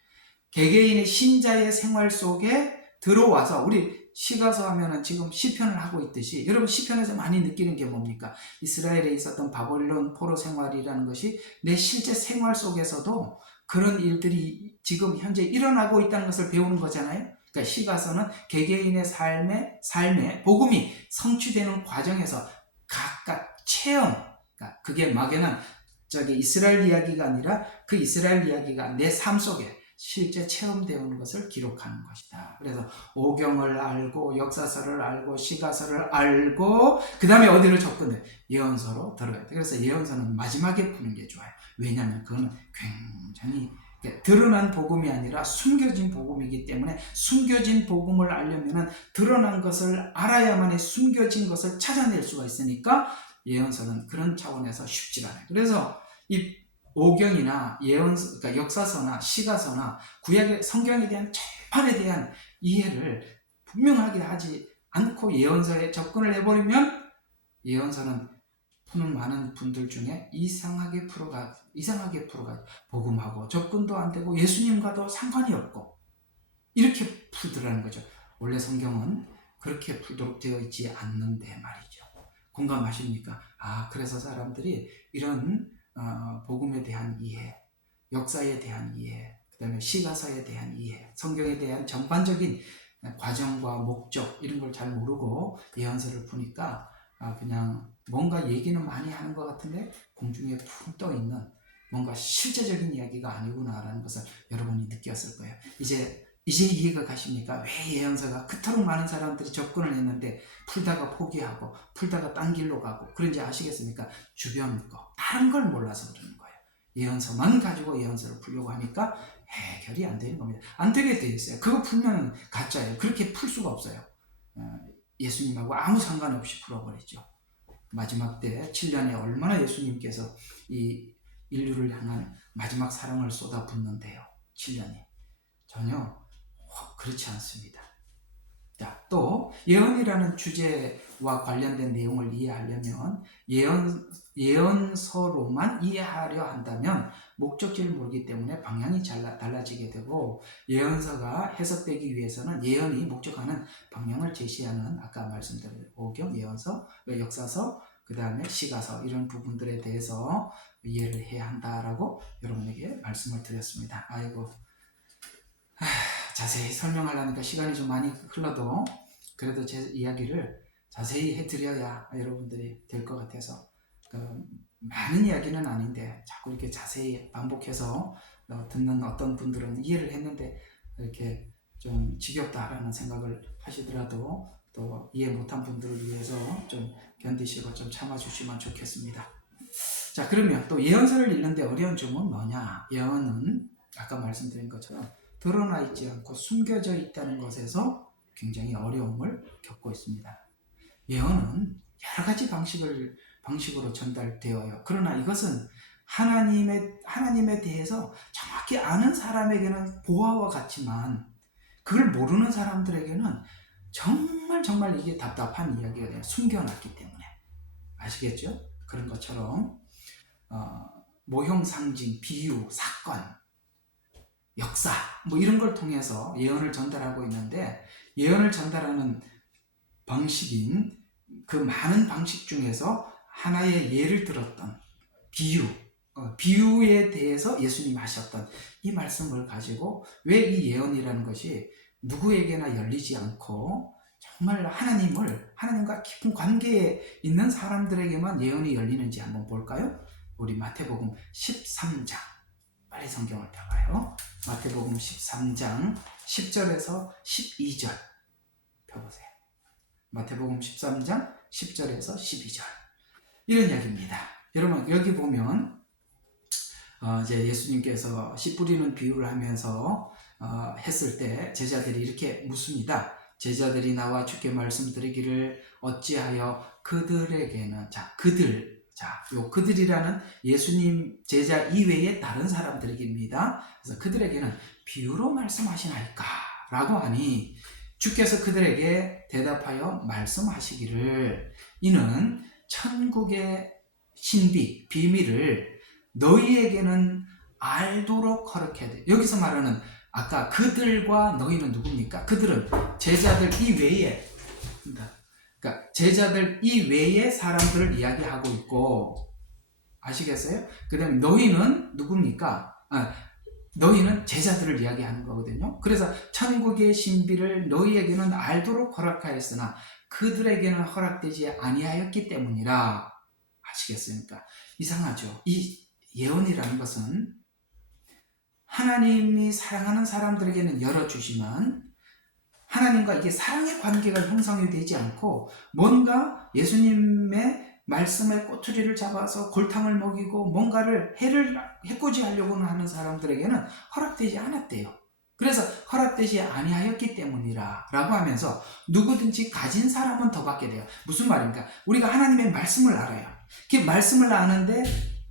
개개인의 신자의 생활 속에 들어와서, 우리 시가서 하면은 지금 시편을 하고 있듯이, 여러분 시편에서 많이 느끼는 게 뭡니까? 이스라엘에 있었던 바벨론 포로 생활이라는 것이 내 실제 생활 속에서도 그런 일들이 지금 현재 일어나고 있다는 것을 배우는 거잖아요. 그러니까 시가서는 개개인의 삶에 복음이 성취되는 과정에서 각각 체험, 그러니까 그게 막연한 이스라엘 이야기가 아니라 그 이스라엘 이야기가 내 삶 속에 실제 체험되는 것을 기록하는 것이다. 그래서 오경을 알고, 역사서를 알고, 시가서를 알고, 그 다음에 어디를 접근해? 예언서로 들어가야 돼. 그래서 예언서는 마지막에 푸는 게 좋아요. 왜냐하면 그거는 굉장히 드러난 복음이 아니라 숨겨진 복음이기 때문에, 숨겨진 복음을 알려면 드러난 것을 알아야만이 숨겨진 것을 찾아낼 수가 있으니까 예언서는 그런 차원에서 쉽지 않아요. 그래서 이 오경이나 예언서, 그러니까 역사서나 시가서나 구약의 성경에 대한 전반에 대한 이해를 분명하게 하지 않고 예언서에 접근을 해버리면, 예언서는 푸는 많은 분들 중에 이상하게 풀어가 복음하고 접근도 안 되고 예수님과도 상관이 없고 이렇게 풀더라는 거죠. 원래 성경은 그렇게 풀도록 되어 있지 않는데 말이죠. 공감하십니까? 그래서 사람들이 이런 복음에 대한 이해, 역사에 대한 이해, 그 다음에 시가서에 대한 이해, 성경에 대한 전반적인 과정과 목적 이런 걸 잘 모르고 예언서를 푸니까 그냥 뭔가 얘기는 많이 하는 것 같은데 공중에 푹 떠 있는 뭔가 실제적인 이야기가 아니구나라는 것을 여러분이 느꼈을 거예요. 이제 이해가 가십니까? 왜 예언서가 그토록 많은 사람들이 접근을 했는데 풀다가 포기하고 풀다가 딴 길로 가고 그런지 아시겠습니까? 주변 거 다른 걸 몰라서 그러는 거예요. 예언서만 가지고 예언서를 풀려고 하니까 해결이 안 되는 겁니다. 안 되게 돼 있어요. 그거 풀면 가짜예요. 그렇게 풀 수가 없어요. 예수님하고 아무 상관없이 풀어버리죠. 마지막 때 7년에 얼마나 예수님께서 이 인류를 향한 마지막 사랑을 쏟아붓는데요. 7년이 전혀 그렇지 않습니다. 자, 또 예언이라는 주제와 관련된 내용을 이해하려면 예언서로만 이해하려 한다면 목적지를 모르기 때문에 방향이 달라지게 되고, 예언서가 해석되기 위해서는 예언이 목적하는 방향을 제시하는 아까 말씀드린 오경, 예언서, 역사서, 그 다음에 시가서 이런 부분들에 대해서 이해를 해야 한다라고 여러분에게 말씀을 드렸습니다. 아이고, 자세히 설명하려니까 시간이 좀 많이 흘러도 그래도 제 이야기를 자세히 해드려야 여러분들이 될 것 같아서 많은 이야기는 아닌데 자꾸 이렇게 자세히 반복해서 듣는 어떤 분들은 이해를 했는데 이렇게 좀 지겹다라는 생각을 하시더라도 또 이해 못한 분들을 위해서 좀 견디시고 좀 참아주시면 좋겠습니다. 자, 그러면 또 예언서를 읽는데 어려운 점은 뭐냐? 예언은 아까 말씀드린 것처럼 드러나 있지 않고 숨겨져 있다는 것에서 굉장히 어려움을 겪고 있습니다. 예언은 여러 가지 방식으로 전달되어요. 그러나 이것은 하나님에 대해서 정확히 아는 사람에게는 보화와 같지만 그걸 모르는 사람들에게는 정말 이게 답답한 이야기가 돼요. 숨겨놨기 때문에. 아시겠죠? 그런 것처럼 모형 상징, 비유, 사건, 역사 이런 걸 통해서 예언을 전달하고 있는데, 예언을 전달하는 방식인 그 많은 방식 중에서 하나의 예를 들었던 비유에 대해서 예수님이 하셨던 이 말씀을 가지고 왜 이 예언이라는 것이 누구에게나 열리지 않고 정말 하나님과 깊은 관계에 있는 사람들에게만 예언이 열리는지 한번 볼까요? 우리 마태복음 13장, 빨리 성경을 펴봐요. 마태복음 13장 10절에서 12절 펴보세요. 마태복음 13장 10절에서 12절 이런 이야기입니다. 여러분 여기 보면 이제 예수님께서 씨 뿌리는 비유를 하면서 했을 때 제자들이 이렇게 묻습니다. 제자들이 나와 주께 말씀드리기를 어찌하여 그들에게는 요 그들이라는 예수님 제자 이외의 다른 사람들에게입니다. 그래서 그들에게는 비유로 말씀하시나이까? 라고 하니 주께서 그들에게 대답하여 말씀하시기를 이는 천국의 신비, 비밀을 너희에게는 알도록 허락해야 돼. 여기서 말하는 아까 그들과 너희는 누굽니까? 그들은 제자들 이외에, 그러니까 제자들 이외의 사람들을 이야기하고 있고, 아시겠어요? 그 다음에 너희는 누굽니까? 너희는 제자들을 이야기하는 거거든요. 그래서 천국의 신비를 너희에게는 알도록 허락하였으나 그들에게는 허락되지 아니하였기 때문이라. 아시겠습니까? 이상하죠? 이 예언이라는 것은 하나님이 사랑하는 사람들에게는 열어주지만 하나님과 이게 사랑의 관계가 형성이 되지 않고 뭔가 예수님의 말씀의 꼬투리를 잡아서 골탕을 먹이고 뭔가를 해코지 하려고 하는 사람들에게는 허락되지 않았대요. 그래서 허락되지 아니하였기 때문이라 라고 하면서 누구든지 가진 사람은 더 받게 돼요. 무슨 말입니까? 우리가 하나님의 말씀을 알아요. 그 말씀을 아는데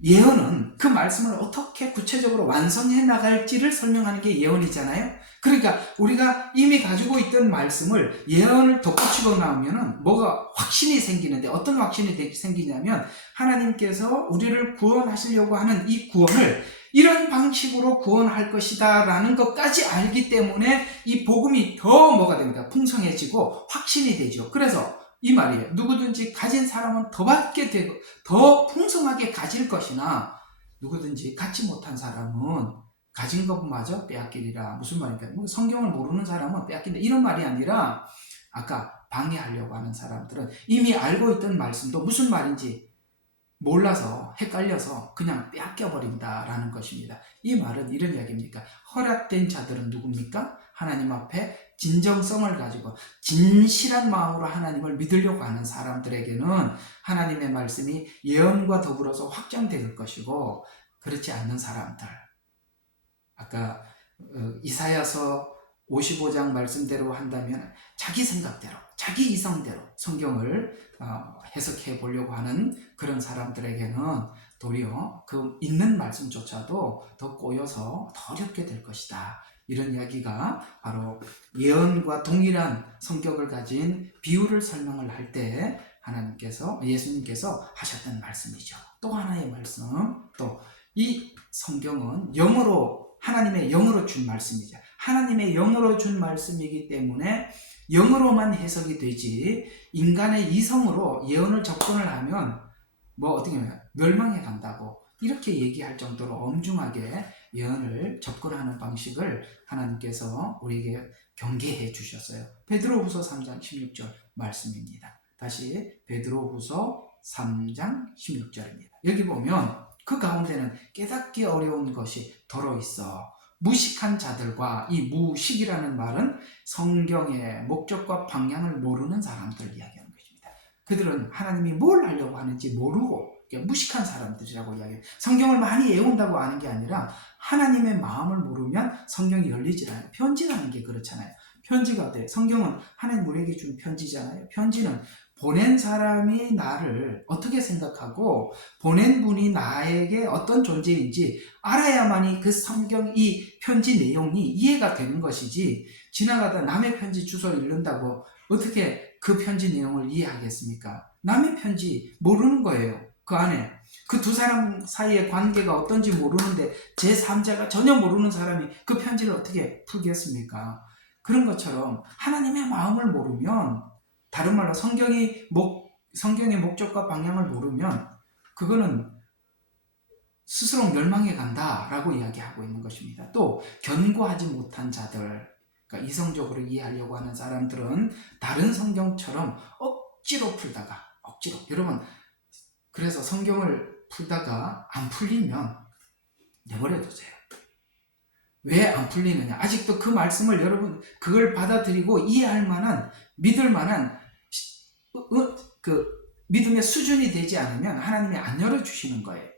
예언은 그 말씀을 어떻게 구체적으로 완성해 나갈지를 설명하는 게 예언이잖아요. 그러니까 우리가 이미 가지고 있던 말씀을 예언을 덧붙이고 나오면은 뭐가 확신이 생기는데, 어떤 확신이 생기냐면 하나님께서 우리를 구원하시려고 하는 이 구원을 이런 방식으로 구원할 것이다 라는 것까지 알기 때문에 이 복음이 더 뭐가 됩니까? 풍성해지고 확신이 되죠. 그래서 이 말이에요. 누구든지 가진 사람은 더 받게 되고 더 풍성하게 가질 것이나 누구든지 갖지 못한 사람은 가진 것마저 빼앗기리라. 무슨 말입니까? 성경을 모르는 사람은 빼앗긴다 이런 말이 아니라 아까 방해하려고 하는 사람들은 이미 알고 있던 말씀도 무슨 말인지 몰라서 헷갈려서 그냥 빼앗겨버린다라는 것입니다. 이 말은 이런 이야기입니까? 허락된 자들은 누굽니까? 하나님 앞에 진정성을 가지고 진실한 마음으로 하나님을 믿으려고 하는 사람들에게는 하나님의 말씀이 예언과 더불어서 확정될 것이고, 그렇지 않는 사람들, 아까 이사야서 55장 말씀대로 한다면 자기 생각대로, 자기 이성대로 성경을 해석해 보려고 하는 그런 사람들에게는 도리어 그 있는 말씀조차도 더 꼬여서 더 어렵게 될 것이다. 이런 이야기가 바로 예언과 동일한 성격을 가진 비유를 설명을 할 때 예수님께서 하셨던 말씀이죠. 또 하나의 말씀, 또 이 성경은 하나님의 영으로 준 말씀이죠. 하나님의 영으로 준 말씀이기 때문에 영으로만 해석이 되지, 인간의 이성으로 예언을 접근을 하면 어떻게 하면 멸망해 간다고 이렇게 얘기할 정도로 엄중하게 예언을 접근하는 방식을 하나님께서 우리에게 경계해 주셨어요. 베드로후서 3장 16절 말씀입니다. 다시 베드로후서 3장 16절입니다. 여기 보면 그 가운데는 깨닫기 어려운 것이 더러 있어 무식한 자들과, 이 무식이라는 말은 성경의 목적과 방향을 모르는 사람들 이야기하는 것입니다. 그들은 하나님이 뭘 하려고 하는지 모르고 무식한 사람들이라고 이야기해요. 성경을 많이 외운다고 아는 게 아니라 하나님의 마음을 모르면 성경이 열리지 않아요. 편지라는 게 그렇잖아요. 편지가 어때요? 성경은 하나님 우리에게 준 편지잖아요. 편지는 보낸 사람이 나를 어떻게 생각하고 보낸 분이 나에게 어떤 존재인지 알아야만이 그 성경, 이 편지 내용이 이해가 되는 것이지, 지나가다 남의 편지 주소를 읽는다고 어떻게 그 편지 내용을 이해하겠습니까? 남의 편지 모르는 거예요. 그 안에 그 두 사람 사이의 관계가 어떤지 모르는데 제3자가 전혀 모르는 사람이 그 편지를 어떻게 풀겠습니까? 그런 것처럼 하나님의 마음을 모르면, 다른 말로 성경의 목적과 방향을 모르면 그거는 스스로 멸망해 간다라고 이야기하고 있는 것입니다. 또 견고하지 못한 자들, 그러니까 이성적으로 이해하려고 하는 사람들은 다른 성경처럼 억지로 풀다가, 여러분, 그래서 성경을 풀다가 안 풀리면 내버려 두세요. 왜 안 풀리느냐? 아직도 그 말씀을 여러분 그걸 받아들이고 이해할 만한, 믿을 만한 그 믿음의 수준이 되지 않으면 하나님이 안 열어주시는 거예요.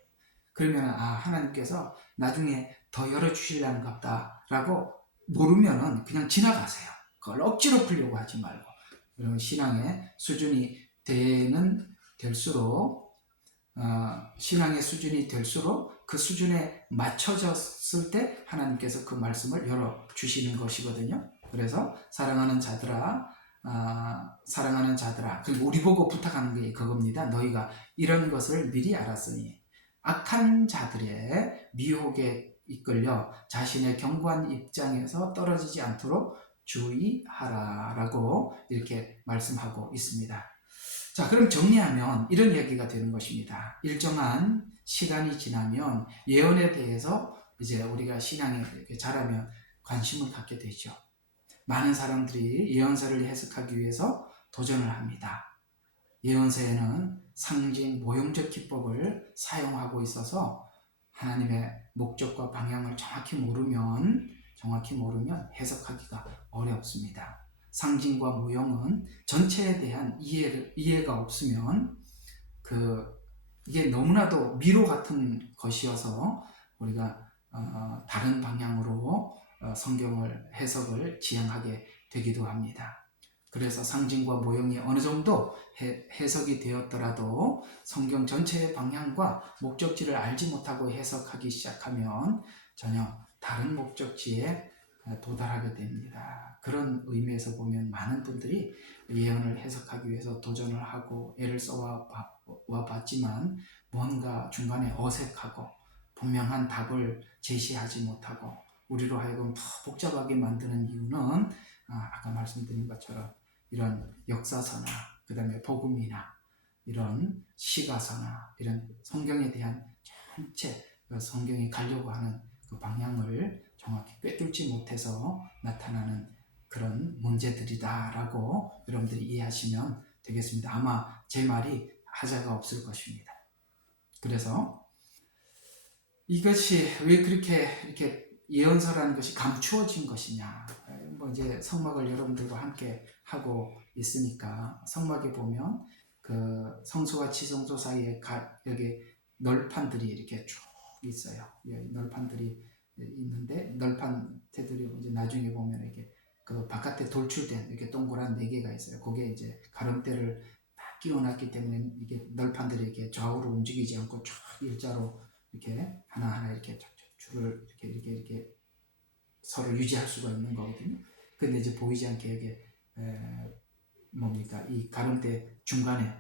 그러면 하나님께서 나중에 더 열어주시려는 것 같다라고 모르면은 그냥 지나가세요. 그걸 억지로 풀려고 하지 말고. 여러분, 신앙의 수준이 될수록 그 수준에 맞춰졌을 때 하나님께서 그 말씀을 열어주시는 것이거든요. 그래서 사랑하는 자들아, 그리고 우리 보고 부탁하는 게 그겁니다. 너희가 이런 것을 미리 알았으니 악한 자들의 미혹에 이끌려 자신의 견고한 입장에서 떨어지지 않도록 주의하라라고 이렇게 말씀하고 있습니다. 자, 그럼 정리하면 이런 얘기가 되는 것입니다. 일정한 시간이 지나면 예언에 대해서 이제 우리가 신앙에 자라면 관심을 갖게 되죠. 많은 사람들이 예언서를 해석하기 위해서 도전을 합니다. 예언서에는 상징, 모형적 기법을 사용하고 있어서 하나님의 목적과 방향을 정확히 모르면 해석하기가 어렵습니다. 상징과 모형은 전체에 대한 이해가 없으면 이게 너무나도 미로 같은 것이어서 우리가 다른 방향으로 성경을 해석을 지향하게 되기도 합니다. 그래서 상징과 모형이 어느 정도 해석이 되었더라도 성경 전체의 방향과 목적지를 알지 못하고 해석하기 시작하면 전혀 다른 목적지에 도달하게 됩니다. 그런 의미에서 보면 많은 분들이 예언을 해석하기 위해서 도전을 하고 애를 써와 봤지만 뭔가 중간에 어색하고 분명한 답을 제시하지 못하고 우리로 하여금 더 복잡하게 만드는 이유는 아까 말씀드린 것처럼 이런 역사서나 그 다음에 복음이나 이런 시가서나 이런 성경에 대한 전체 성경이 가려고 하는 그 방향을 정확히 꿰뚫지 못해서 나타나는 그런 문제들이다라고 여러분들이 이해하시면 되겠습니다. 아마 제 말이 하자가 없을 것입니다. 그래서 이것이 왜 그렇게 이렇게 예언서라는 것이 감추어진 것이냐? 뭐 이제 성막을 여러분들과 함께 하고 있으니까 성막에 보면 그 성소와 지성소 사이에 여기 널판들이 이렇게 쭉 있어요. 널판들이 있는데 널판 테두리 이제 나중에 보면 이렇게 그 바깥에 돌출된 이렇게 동그란 4개가 있어요. 거기에 이제 가름대를 다 끼워놨기 때문에 이게 널판들이 이렇게 좌우로 움직이지 않고 쫙 일자로 이렇게 하나하나 이렇게 줄을 이렇게 서로 유지할 수가 있는 거거든요. 근데 이제 보이지 않게 이게 뭡니까? 이 가름대 중간에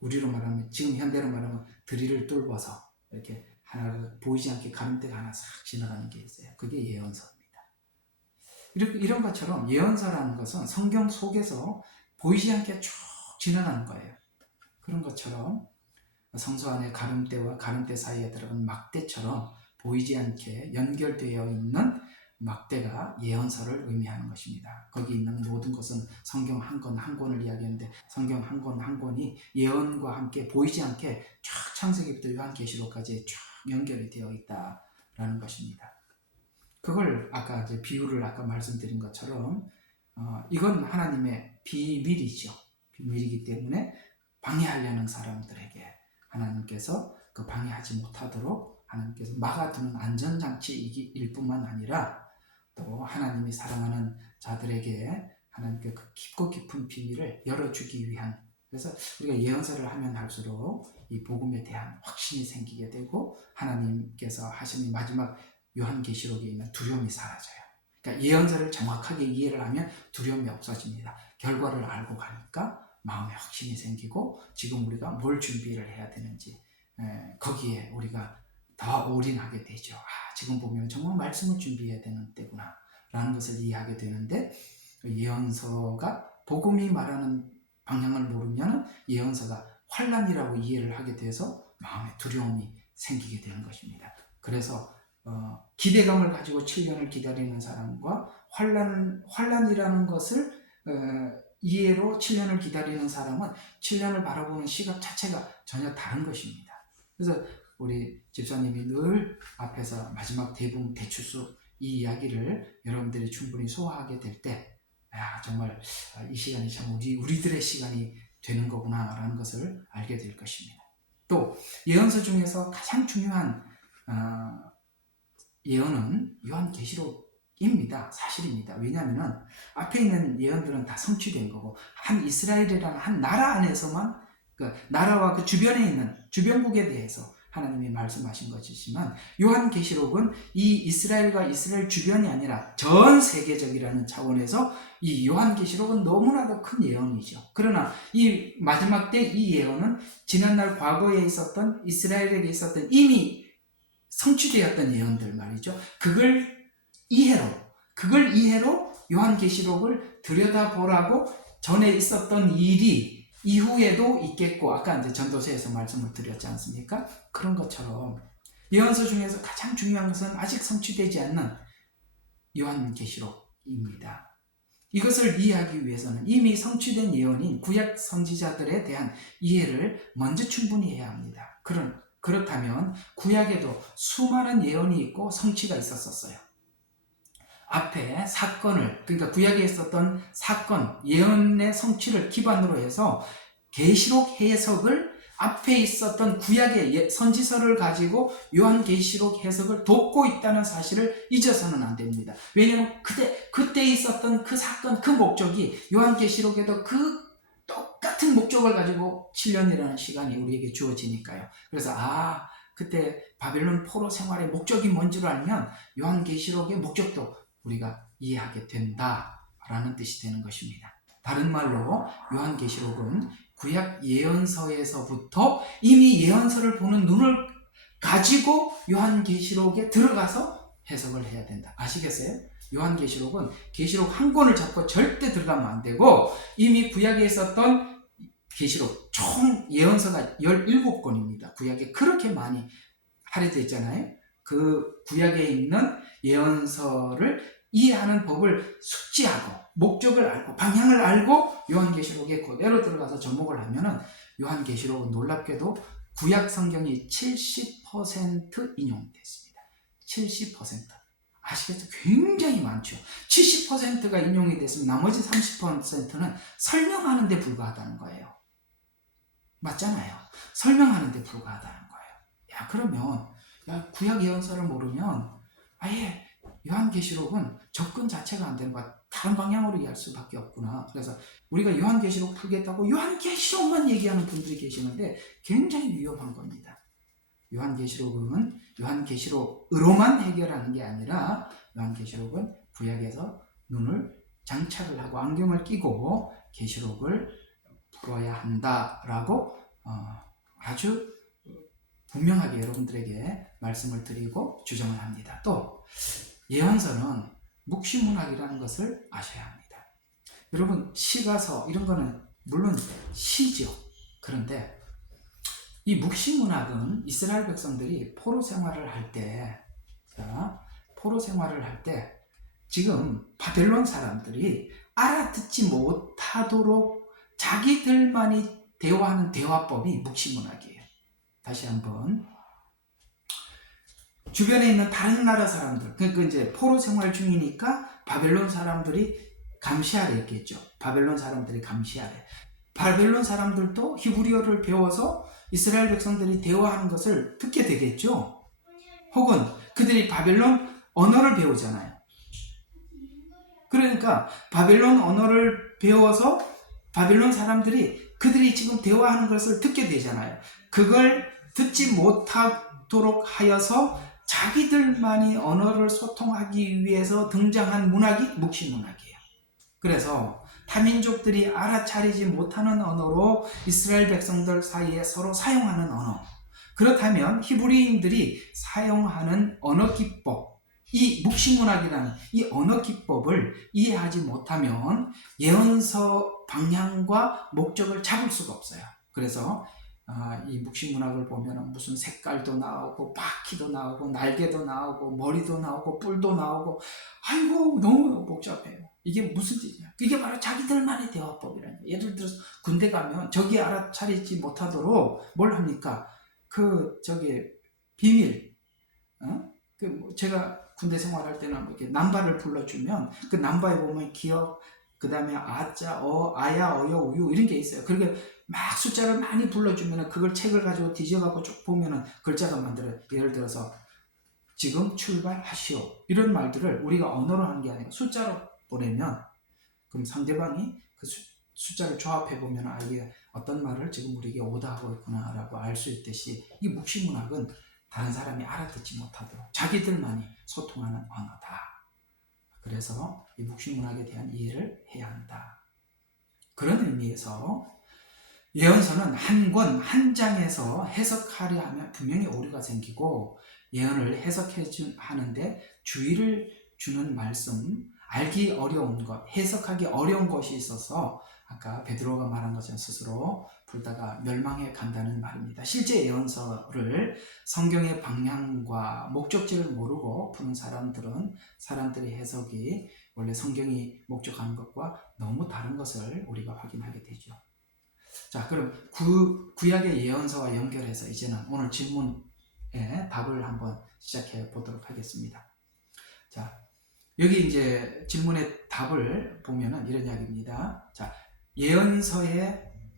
우리로 말하면 지금 현대로 말하면 드릴을 뚫어서 이렇게 하나 보이지 않게 가름대가 하나 싹 지나가는 게 있어요. 그게 예언서입니다. 이런 것처럼 예언서라는 것은 성경 속에서 보이지 않게 쭉 지나가는 거예요. 그런 것처럼 성소 안에 가름대와 가름대 사이에 들어간 막대처럼 보이지 않게 연결되어 있는 막대가 예언서를 의미하는 것입니다. 거기 있는 모든 것은 성경 한 권 한 권을 이야기하는데 성경 한 권 한 권이 예언과 함께 보이지 않게 쫙 창세기부터 요한계시록까지 쫙 연결이 되어 있다라는 것입니다. 그걸 아까 이제 비유를 아까 말씀드린 것처럼 이건 하나님의 비밀이죠. 비밀이기 때문에 방해하려는 사람들에게 하나님께서 그 방해하지 못하도록 하나님께서 막아두는 안전장치일 뿐만 아니라 또 하나님이 사랑하는 자들에게 하나님께 그 깊고 깊은 비밀을 열어주기 위한, 그래서 우리가 예언서를 하면 할수록 이 복음에 대한 확신이 생기게 되고 하나님께서 하시는 마지막 요한계시록에 있는 두려움이 사라져요. 그러니까 예언서를 정확하게 이해를 하면 두려움이 없어집니다. 결과를 알고 가니까 마음에 확신이 생기고 지금 우리가 뭘 준비를 해야 되는지 거기에 우리가 더 올인하게 되죠. 지금 보면 정말 말씀을 준비해야 되는 때구나 라는 것을 이해하게 되는데, 예언서가 복음이 말하는 방향을 모르면 예언서가 환난이라고 이해를 하게 돼서 마음에 두려움이 생기게 되는 것입니다. 그래서 기대감을 가지고 7년을 기다리는 사람과 환난이라는 것을 이해로 7년을 기다리는 사람은 7년을 바라보는 시각 자체가 전혀 다른 것입니다. 그래서 우리 집사님이 늘 앞에서 마지막 대붕 대추수 이 이야기를 여러분들이 충분히 소화하게 될 때 정말 이 시간이 참 우리들의 시간이 되는 거구나 라는 것을 알게 될 것입니다. 또 예언서 중에서 가장 중요한 예언은 요한계시록입니다. 사실입니다. 왜냐하면 앞에 있는 예언들은 다 성취된 거고 한 이스라엘이라는 한 나라 안에서만 그 나라와 그 주변에 있는 주변국에 대해서 하나님이 말씀하신 것이지만 요한계시록은 이 이스라엘과 이스라엘 주변이 아니라 전 세계적이라는 차원에서 이 요한계시록은 너무나도 큰 예언이죠. 그러나 이 마지막 때 이 예언은 지난날 과거에 있었던 이스라엘에게 있었던 이미 성취되었던 예언들 말이죠. 그걸 이해로 요한계시록을 들여다보라고 전에 있었던 일이 이후에도 있겠고, 아까 이제 전도서에서 말씀을 드렸지 않습니까? 그런 것처럼 예언서 중에서 가장 중요한 것은 아직 성취되지 않는 요한계시록입니다. 이것을 이해하기 위해서는 이미 성취된 예언인 구약 선지자들에 대한 이해를 먼저 충분히 해야 합니다. 그렇다면 구약에도 수많은 예언이 있고 성취가 있었어요. 앞에 사건을, 그러니까 구약에 있었던 사건, 예언의 성취를 기반으로 해서 계시록 해석을 앞에 있었던 구약의 선지서를 가지고 요한계시록 해석을 돕고 있다는 사실을 잊어서는 안 됩니다. 왜냐하면 그때 있었던 그 사건, 그 목적이 요한계시록에도 그 똑같은 목적을 가지고 7년이라는 시간이 우리에게 주어지니까요. 그래서 그때 바벨론 포로 생활의 목적이 뭔지를 알면 요한계시록의 목적도 우리가 이해하게 된다라는 뜻이 되는 것입니다. 다른 말로 요한계시록은 구약 예언서에서부터 이미 예언서를 보는 눈을 가지고 요한계시록에 들어가서 해석을 해야 된다. 아시겠어요? 요한계시록은 계시록 한 권을 잡고 절대 들어가면 안 되고 이미 구약에 있었던 계시록 총 예언서가 17권입니다. 구약에 그렇게 많이 할애되어 있잖아요. 그 구약에 있는 예언서를 이해하는 법을 숙지하고 목적을 알고 방향을 알고 요한계시록에 그대로 들어가서 접목을 하면은 요한계시록은 놀랍게도 구약 성경이 70% 인용됐습니다. 70%. 아시겠죠? 굉장히 많죠. 70%가 인용이 됐으면 나머지 30%는 설명하는 데 불과하다는 거예요. 맞잖아요. 설명하는 데 불과하다는 거예요. 야, 그러면 구약 예언서를 모르면 아예 요한계시록은 접근 자체가 안 되는 거야. 다른 방향으로 이해할 수밖에 없구나. 그래서 우리가 요한계시록 풀겠다고 요한계시록만 얘기하는 분들이 계시는데 굉장히 위험한 겁니다. 요한계시록은 요한계시록으로만 해결하는 게 아니라 요한계시록은 구약에서 눈을 장착을 하고 안경을 끼고 계시록을 풀어야 한다라고 아주 분명하게 여러분들에게 말씀을 드리고 주장을 합니다. 또 예언서는 묵시문학이라는 것을 아셔야 합니다. 여러분 시가서 이런 거는 물론 시죠. 그런데 이 묵시문학은 이스라엘 백성들이 포로 생활을 할 때 지금 바벨론 사람들이 알아듣지 못하도록 자기들만이 대화하는 대화법이 묵시문학이에요. 다시 한번 주변에 있는 다른 나라 사람들, 그러니까 이제 포로 생활 중이니까 바벨론 사람들이 감시하려 했겠죠. 바벨론 사람들이 감시하려. 바벨론 사람들도 히브리어를 배워서 이스라엘 백성들이 대화하는 것을 듣게 되겠죠. 혹은 그들이 바벨론 언어를 배우잖아요. 그러니까 바벨론 언어를 배워서 바벨론 사람들이 그들이 지금 대화하는 것을 듣게 되잖아요. 그걸 듣지 못하도록 하여서 자기들만이 언어를 소통하기 위해서 등장한 문학이 묵시문학이에요. 그래서 타민족들이 알아차리지 못하는 언어로 이스라엘 백성들 사이에 서로 사용하는 언어. 그렇다면 히브리인들이 사용하는 언어 기법, 이 묵시문학이라는 이 언어 기법을 이해하지 못하면 예언서 방향과 목적을 잡을 수가 없어요. 그래서 이 묵시문학을 보면 무슨 색깔도 나오고 바퀴도 나오고 날개도 나오고 머리도 나오고 뿔도 나오고 아이고 너무 복잡해요. 이게 무슨 뜻이냐? 이게 바로 자기들만의 대화법이라는 거예요. 예를 들어서 군대 가면 저기 알아차리지 못하도록 뭘 합니까? 비밀. 제가 군대 생활할 때는 이렇게 남바를 불러주면 그 남바에 보면 기억, 그 다음에 아자, 아야, 어여, 우유 이런 게 있어요. 그러니까 막 숫자를 많이 불러주면 그걸 책을 가지고 뒤져가고 쭉 보면은 글자가 만들어요. 예를 들어서 지금 출발하시오 이런 말들을 우리가 언어로 하는 게 아니라 숫자로 보내면 그럼 상대방이 그 숫자를 조합해 보면 이게 어떤 말을 지금 우리에게 오다하고 있구나 라고 알 수 있듯이 이 묵시문학은 다른 사람이 알아듣지 못하도록 자기들만이 소통하는 언어다. 그래서 이 묵시문학에 대한 이해를 해야 한다. 그런 의미에서 예언서는 한 권, 한 장에서 해석하려 하면 분명히 오류가 생기고 예언을 해석하는데 주의를 주는 말씀, 알기 어려운 것, 해석하기 어려운 것이 있어서 아까 베드로가 말한 것처럼 스스로 불다가 멸망해 간다는 말입니다. 실제 예언서를 성경의 방향과 목적지를 모르고 푸는 사람들의 해석이 원래 성경이 목적하는 것과 너무 다른 것을 우리가 확인하게 되죠. 자, 그럼 구약의 예언서와 연결해서 이제는 오늘 질문에 답을 한번 시작해 보도록 하겠습니다. 자, 여기 이제 질문의 답을 보면은 이런 이야기입니다. 자,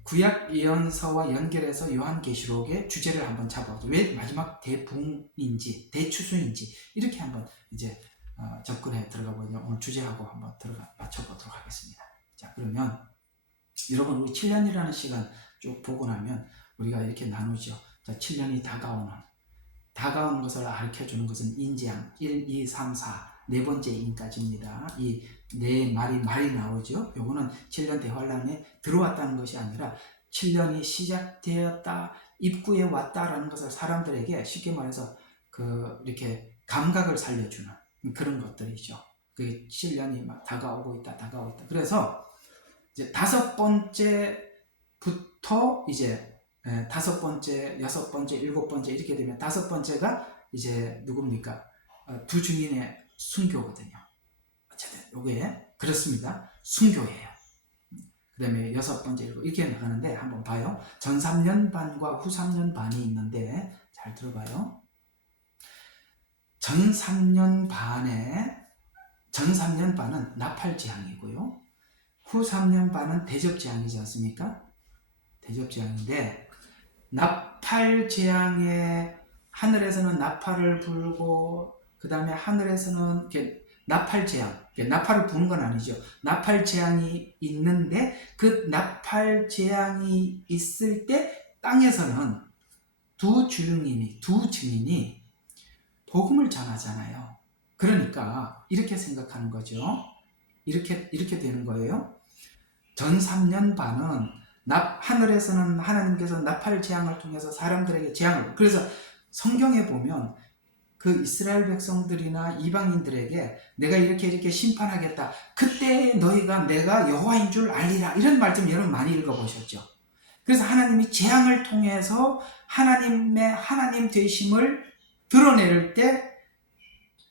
구약 예언서와 연결해서 요한계시록의 주제를 한번 잡아보죠. 왜 마지막 대붕인지, 대추수인지 이렇게 한번 이제 접근해 들어가 보면 오늘 주제하고 한번 맞춰보도록 하겠습니다. 자, 그러면 여러분 우리 7년이라는 시간 쭉 보고 나면 우리가 이렇게 나누죠. 자, 7년이 다가오는 것을 가르쳐주는 것은 인지양 1, 2, 3, 4 네 번째 인까지입니다. 이 네 말이 나오죠. 요거는 7년 대환란에 들어왔다는 것이 아니라 7년이 시작되었다, 입구에 왔다라는 것을 사람들에게 쉽게 말해서 이렇게 감각을 살려주는 그런 것들이죠. 그 7년이 막 다가오고 있다. 그래서 이제 5번째부터 이제 5번째, 6번째, 7번째 이렇게 되면 5번째가 이제 누굽니까? 두 증인의 순교거든요. 어쨌든 요게 그렇습니다. 순교예요. 그 다음에 6번째 이렇게 나가는데 한번 봐요. 전 3년 반과 후 3년 반이 있는데 잘 들어봐요. 전 3년 반은 나팔재앙이고요. 후 3년 반은 대접재앙이지 않습니까? 대접재앙인데 나팔재앙에 하늘에서는 나팔을 불고 그 다음에 하늘에서는 이렇게 나팔재앙, 나팔을 부는 건 아니죠. 나팔재앙이 있는데 그 나팔재앙이 있을 때 땅에서는 두 증인이 복음을 전하잖아요. 그러니까 이렇게 생각하는 거죠. 이렇게 되는 거예요. 전 3년 반은 하늘에서는 하나님께서 나팔 재앙을 통해서 사람들에게 재앙을, 그래서 성경에 보면 그 이스라엘 백성들이나 이방인들에게 내가 이렇게 심판하겠다. 그때 너희가 내가 여호와인 줄 알리라. 이런 말씀 여러분 많이 읽어보셨죠. 그래서 하나님이 재앙을 통해서 하나님의 하나님 되심을 드러낼 때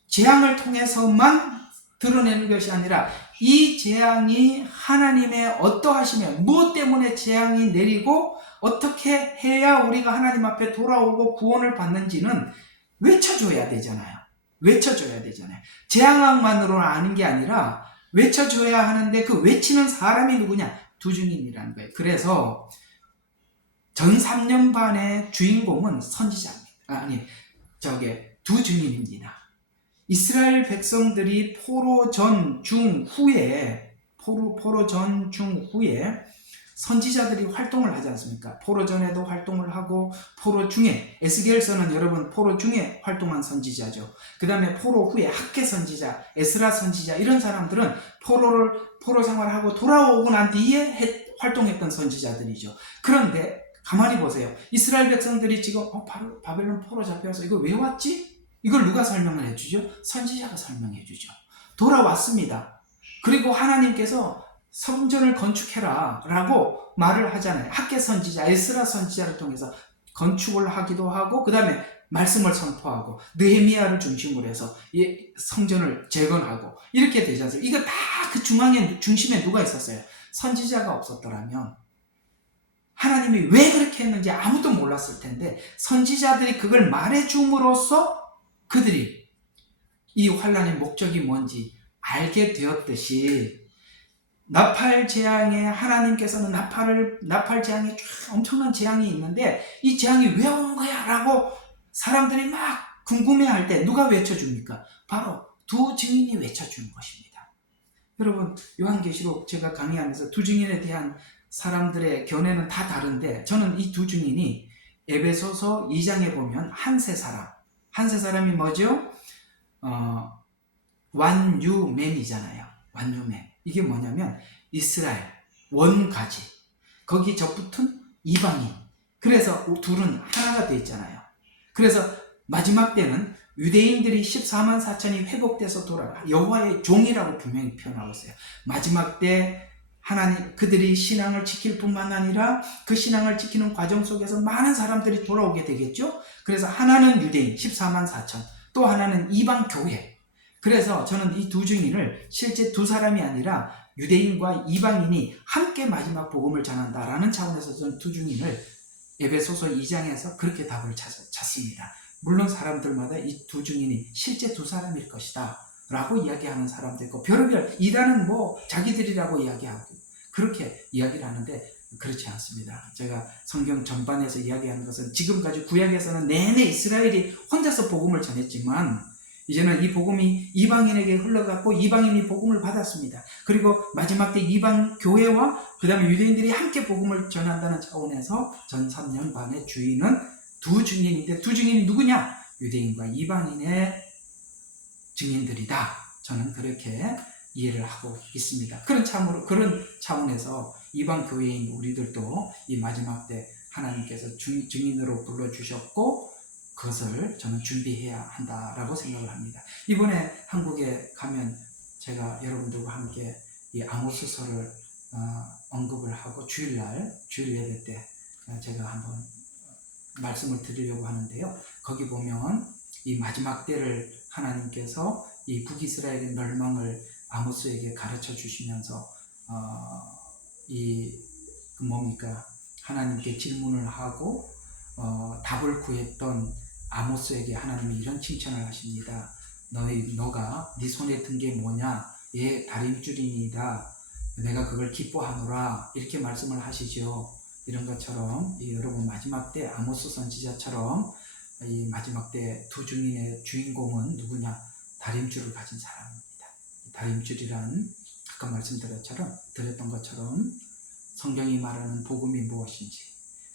재앙을 통해서만 드러내는 것이 아니라 이 재앙이 하나님의 어떠하시며 무엇 때문에 재앙이 내리고 어떻게 해야 우리가 하나님 앞에 돌아오고 구원을 받는지는 외쳐줘야 되잖아요. 재앙만으로는 아는 게 아니라 외쳐줘야 하는데 그 외치는 사람이 누구냐? 두 증인이라는 거예요. 그래서 전 3년 반의 주인공은 선지자입니다. 두 증인입니다. 이스라엘 백성들이 포로 전 중후에 선지자들이 활동을 하지 않습니까? 포로 전에도 활동을 하고 포로 중에, 에스겔서는 여러분 포로 중에 활동한 선지자죠. 그 다음에 포로 후에 학계 선지자, 에스라 선지자, 이런 사람들은 포로 생활하고 돌아오고 난 뒤에 활동했던 선지자들이죠. 그런데 가만히 보세요. 이스라엘 백성들이 지금 바벨론 포로 잡혀서 이거 왜 왔지? 이걸 누가 설명을 해주죠? 선지자가 설명해주죠. 돌아왔습니다. 그리고 하나님께서 성전을 건축해라 라고 말을 하잖아요. 학계 선지자, 에스라 선지자를 통해서 건축을 하기도 하고 그 다음에 말씀을 선포하고 느헤미야를 중심으로 해서 이 성전을 재건하고 이렇게 되지 않습니까? 이거 다 그 중심에 누가 있었어요? 선지자가 없었더라면 하나님이 왜 그렇게 했는지 아무도 몰랐을 텐데 선지자들이 그걸 말해줌으로써 그들이 이 환란의 목적이 뭔지 알게 되었듯이 나팔 재앙에 하나님께서는 나팔 재앙이 엄청난 재앙이 있는데 이 재앙이 왜 오는 거야? 라고 사람들이 막 궁금해할 때 누가 외쳐줍니까? 바로 두 증인이 외쳐주는 것입니다. 여러분 요한계시록 제가 강의하면서 두 증인에 대한 사람들의 견해는 다 다른데 저는 이 두 증인이 에베소서 2장에 보면 한세 사람이 뭐죠? 완유맨이잖아요. 완유맨. 이게 뭐냐면 이스라엘 원가지 거기 접붙은 이방인. 그래서 둘은 하나가 돼 있잖아요. 그래서 마지막 때는 유대인들이 14만 4천이 회복돼서 돌아가 여호와의 종이라고 분명히 표현하고 있어요. 마지막 때 하나님 그들이 신앙을 지킬 뿐만 아니라 그 신앙을 지키는 과정 속에서 많은 사람들이 돌아오게 되겠죠. 그래서 하나는 유대인 14만 4천, 또 하나는 이방 교회. 그래서 저는 이 두 증인을 실제 두 사람이 아니라 유대인과 이방인이 함께 마지막 복음을 전한다라는 차원에서 저는 두 증인을 에베소서 2장에서 그렇게 답을 찾습니다. 물론 사람들마다 이 두 증인이 실제 두 사람일 것이다 라고 이야기하는 사람도 있고 별의별 이단은 자기들이라고 이야기하고 그렇게 이야기를 하는데 그렇지 않습니다. 제가 성경 전반에서 이야기하는 것은 지금까지 구약에서는 내내 이스라엘이 혼자서 복음을 전했지만 이제는 이 복음이 이방인에게 흘러갔고 이방인이 복음을 받았습니다. 그리고 마지막 때 이방 교회와 그 다음에 유대인들이 함께 복음을 전한다는 차원에서 전 3년 반의 주인은 두 증인인데 두 증인이 누구냐? 유대인과 이방인의 증인들이다. 저는 그렇게 이해를 하고 있습니다. 그런 차원에서 이방 교회인 우리들도 이 마지막 때 하나님께서 증인으로 불러주셨고 그것을 저는 준비해야 한다라고 생각을 합니다. 이번에 한국에 가면 제가 여러분들과 함께 이 아모스서를 언급을 하고 주일 예배 때 제가 한번 말씀을 드리려고 하는데요. 거기 보면 이 마지막 때를 하나님께서 이 북이스라엘의 멸망을 아모스에게 가르쳐 주시면서 뭡니까? 하나님께 질문을 하고 답을 구했던 아모스에게 하나님이 이런 칭찬을 하십니다. 너가 네 손에 든 게 뭐냐? 예, 다림줄이니이다. 내가 그걸 기뻐하노라. 이렇게 말씀을 하시죠. 이런 것처럼 여러분 마지막 때 아모스 선지자처럼 이 마지막 때 두 증인의 주인공은 누구냐? 다림줄을 가진 사람입니다. 다림줄이란 아까 말씀드렸던 것처럼 성경이 말하는 복음이 무엇인지,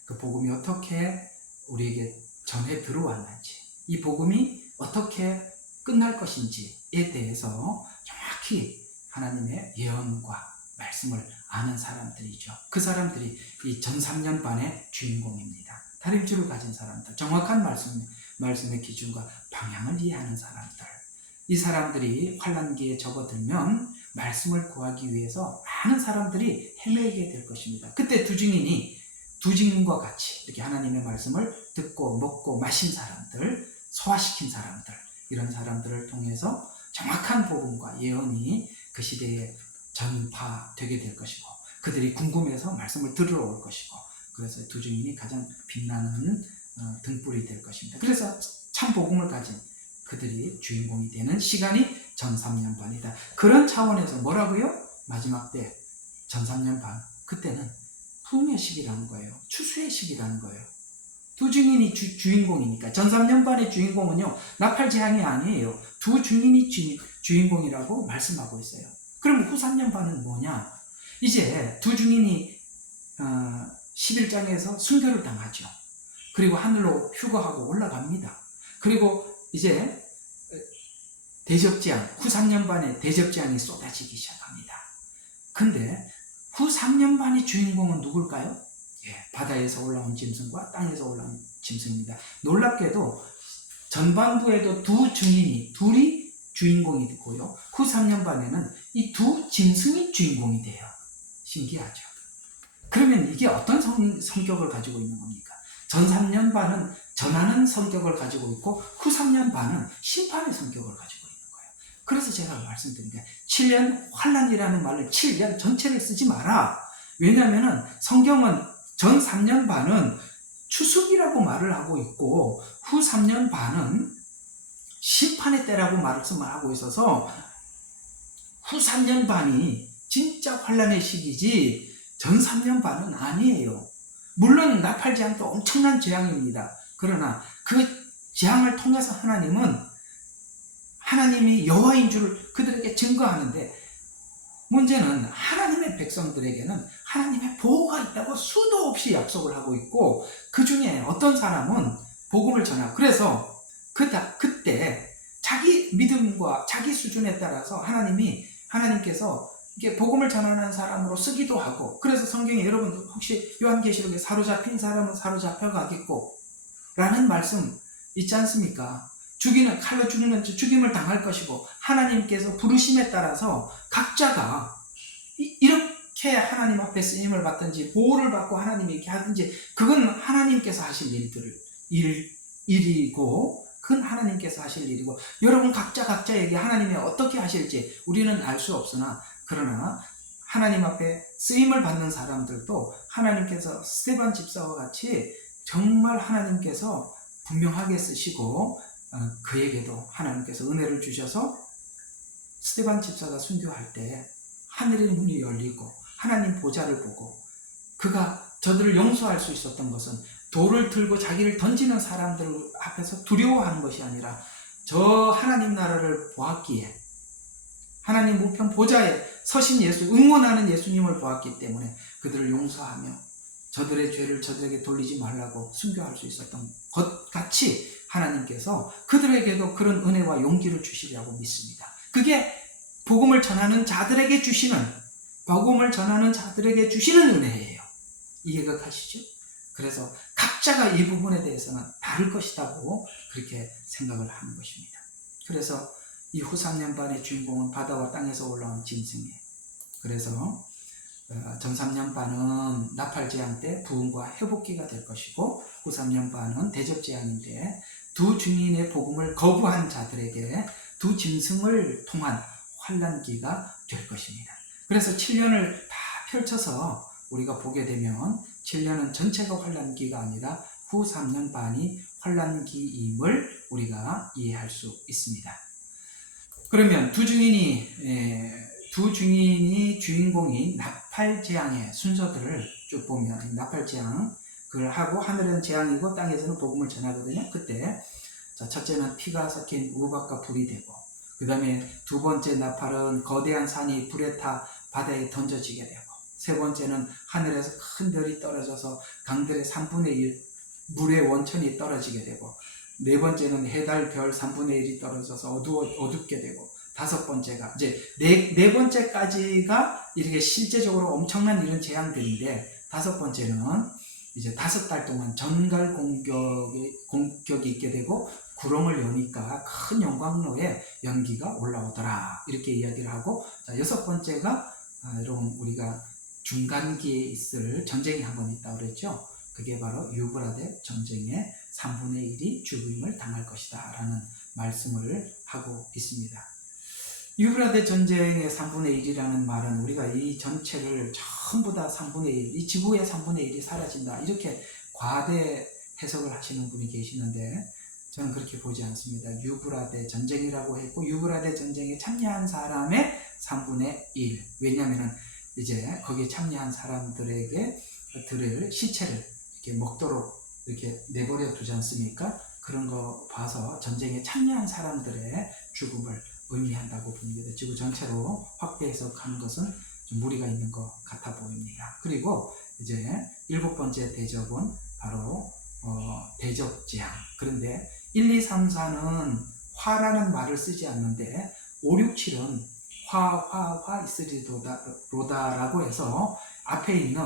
그 복음이 어떻게 우리에게 전해 들어왔는지, 이 복음이 어떻게 끝날 것인지에 대해서 정확히 하나님의 예언과 말씀을 아는 사람들이죠. 그 사람들이 이 전 3년반의 주인공입니다. 다림줄을 가진 사람들, 정확한 말씀의 기준과 방향을 이해하는 사람들, 이 사람들이 환난기에 접어들면 말씀을 구하기 위해서 많은 사람들이 헤매게 될 것입니다. 그때 두 증인과 같이 이렇게 하나님의 말씀을 듣고 먹고 마신 사람들, 소화시킨 사람들, 이런 사람들을 통해서 정확한 복음과 예언이 그 시대에 전파되게 될 것이고, 그들이 궁금해서 말씀을 들으러 올 것이고, 그래서 두 증인이 가장 빛나는 등불이 될 것입니다. 그래서 참 복음을 가진 그들이 주인공이 되는 시간이 전 3년반이다. 그런 차원에서 뭐라고요? 마지막 때 전 3년반, 그때는 부흥의 시기라는 거예요. 추수의 시기라는 거예요. 두 증인이 주인공이니까. 전 3년반의 주인공은요, 나팔재앙이 아니에요. 두 증인이 주인공이라고 말씀하고 있어요. 그럼 후 3년반은 뭐냐? 이제 두 증인이 11장에서 순교를 당하죠. 그리고 하늘로 휴거하고 올라갑니다. 그리고 이제 대접재앙, 후 3년반에 대접재앙이 쏟아지기 시작합니다. 근데 후 3년반의 주인공은 누굴까요? 예, 바다에서 올라온 짐승과 땅에서 올라온 짐승입니다. 놀랍게도 전반부에도 둘이 주인공이 되고요, 후 3년반에는 이 두 짐승이 주인공이 돼요. 신기하죠? 그러면 이게 어떤 성격을 가지고 있는 겁니까? 전 3년반은 전하는 성격을 가지고 있고, 후 3년반은 심판의 성격을 가지고 있는 거예요. 그래서 제가 말씀드린 게 7년 환난이라는 말을 7년 전체를 쓰지 마라. 왜냐하면 성경은 전 3년반은 추수기라고 말을 하고 있고, 후 3년반은 심판의 때라고 말씀을 하고 있어서 후 3년반이 진짜 환난의 시기지 전 3년반은 아니에요. 물론 나팔재앙도 엄청난 재앙입니다. 그러나 그 재앙을 통해서 하나님이 여호와인 줄 그들에게 증거하는데, 문제는 하나님의 백성들에게는 하나님의 보호가 있다고 수도 없이 약속을 하고 있고, 그 중에 어떤 사람은 복음을 전하고, 그래서 그때 자기 믿음과 자기 수준에 따라서 하나님께서 이게 복음을 전하는 사람으로 쓰기도 하고, 그래서 성경에 여러분 혹시 요한계시록에 사로잡힌 사람은 사로잡혀 가겠고 라는 말씀 있지 않습니까? 칼로 죽임을 당할 것이고, 하나님께서 부르심에 따라서 각자가 이렇게 하나님 앞에 쓰임을 받든지 보호를 받고 하나님이 이렇게 하든지, 그건 하나님께서 하실 일이고, 그건 하나님께서 하실 일이고, 여러분 각자에게 하나님이 어떻게 하실지 우리는 알 수 없으나, 그러나 하나님 앞에 쓰임을 받는 사람들도 하나님께서 스데반 집사와 같이 정말 하나님께서 분명하게 쓰시고, 그에게도 하나님께서 은혜를 주셔서 스데반 집사가 순교할 때 하늘의 문이 열리고 하나님 보좌를 보고, 그가 저들을 용서할 수 있었던 것은 돌을 들고 자기를 던지는 사람들 앞에서 두려워하는 것이 아니라 저 하나님 나라를 보았기에, 하나님 우편 보좌에 서신 응원하는 예수님을 보았기 때문에 그들을 용서하며 저들의 죄를 저들에게 돌리지 말라고 순교할 수 있었던 것 같이 하나님께서 그들에게도 그런 은혜와 용기를 주시리라고 믿습니다. 그게 복음을 전하는 자들에게 주시는 은혜예요. 이해가 가시죠? 그래서 각자가 이 부분에 대해서는 다를 것이라고 그렇게 생각을 하는 것입니다. 그래서 이 후 3년반의 주인공은 바다와 땅에서 올라온 짐승이에요. 그래서 전 3년반은 나팔재앙 때 부흥과 회복기가 될 것이고, 후 3년반은 대접재앙인데 두 증인의 복음을 거부한 자들에게 두 짐승을 통한 환난기가 될 것입니다. 그래서 7년을 다 펼쳐서 우리가 보게 되면 7년은 전체가 환난기가 아니라 후 3년 반이 환난기임을 우리가 이해할 수 있습니다. 그러면 두 증인이 주인공인 나팔재앙의 순서들을 쭉 보면 나팔재앙 그걸 하고 하늘은 재앙이고 땅에서는 복음을 전하거든요. 그때 첫째는 피가 섞인 우박과 불이 되고, 그 다음에 두 번째 나팔은 거대한 산이 불에 타 바다에 던져지게 되고, 세 번째는 하늘에서 큰 별이 떨어져서 강들의 3분의 1 물의 원천이 떨어지게 되고, 네 번째는 해달 별 3분의 1이 떨어져서 어둡게 되고, 다섯 번째가 이제 네 번째까지가 이렇게 실제적으로 엄청난 이런 재앙들인데, 다섯 번째는 이제 5달 동안 전갈 공격이 있게 되고 구렁을 여니까 큰 영광로에 연기가 올라오더라, 이렇게 이야기를 하고, 자, 6번째가 여러분 우리가 중간기에 있을 전쟁이 한 번 있다고 그랬죠. 그게 바로 유브라데 전쟁의 3분의 1이 죽임을 당할 것이다 라는 말씀을 하고 있습니다. 유브라데 전쟁의 3분의 1이라는 말은 우리가 이 전체를 전부 다 3분의 1, 이 지구의 3분의 1이 사라진다, 이렇게 과대 해석을 하시는 분이 계시는데, 저는 그렇게 보지 않습니다. 유브라데 전쟁이라고 했고, 유브라데 전쟁에 참여한 사람의 3분의 1. 왜냐하면 이제 거기에 참여한 사람들에게 들을 시체를 이렇게 먹도록 이렇게 내버려 두지 않습니까? 그런 거 봐서 전쟁에 참여한 사람들의 죽음을 의미한다고 봅니다. 지구 전체로 확대 해석하는 것은 좀 무리가 있는 것 같아 보입니다. 그리고 이제 7번째 대접은 바로 대접재앙. 그런데 1, 2, 3, 4는 화라는 말을 쓰지 않는데 5, 6, 7은 화 있으리로다라고 해서 앞에 있는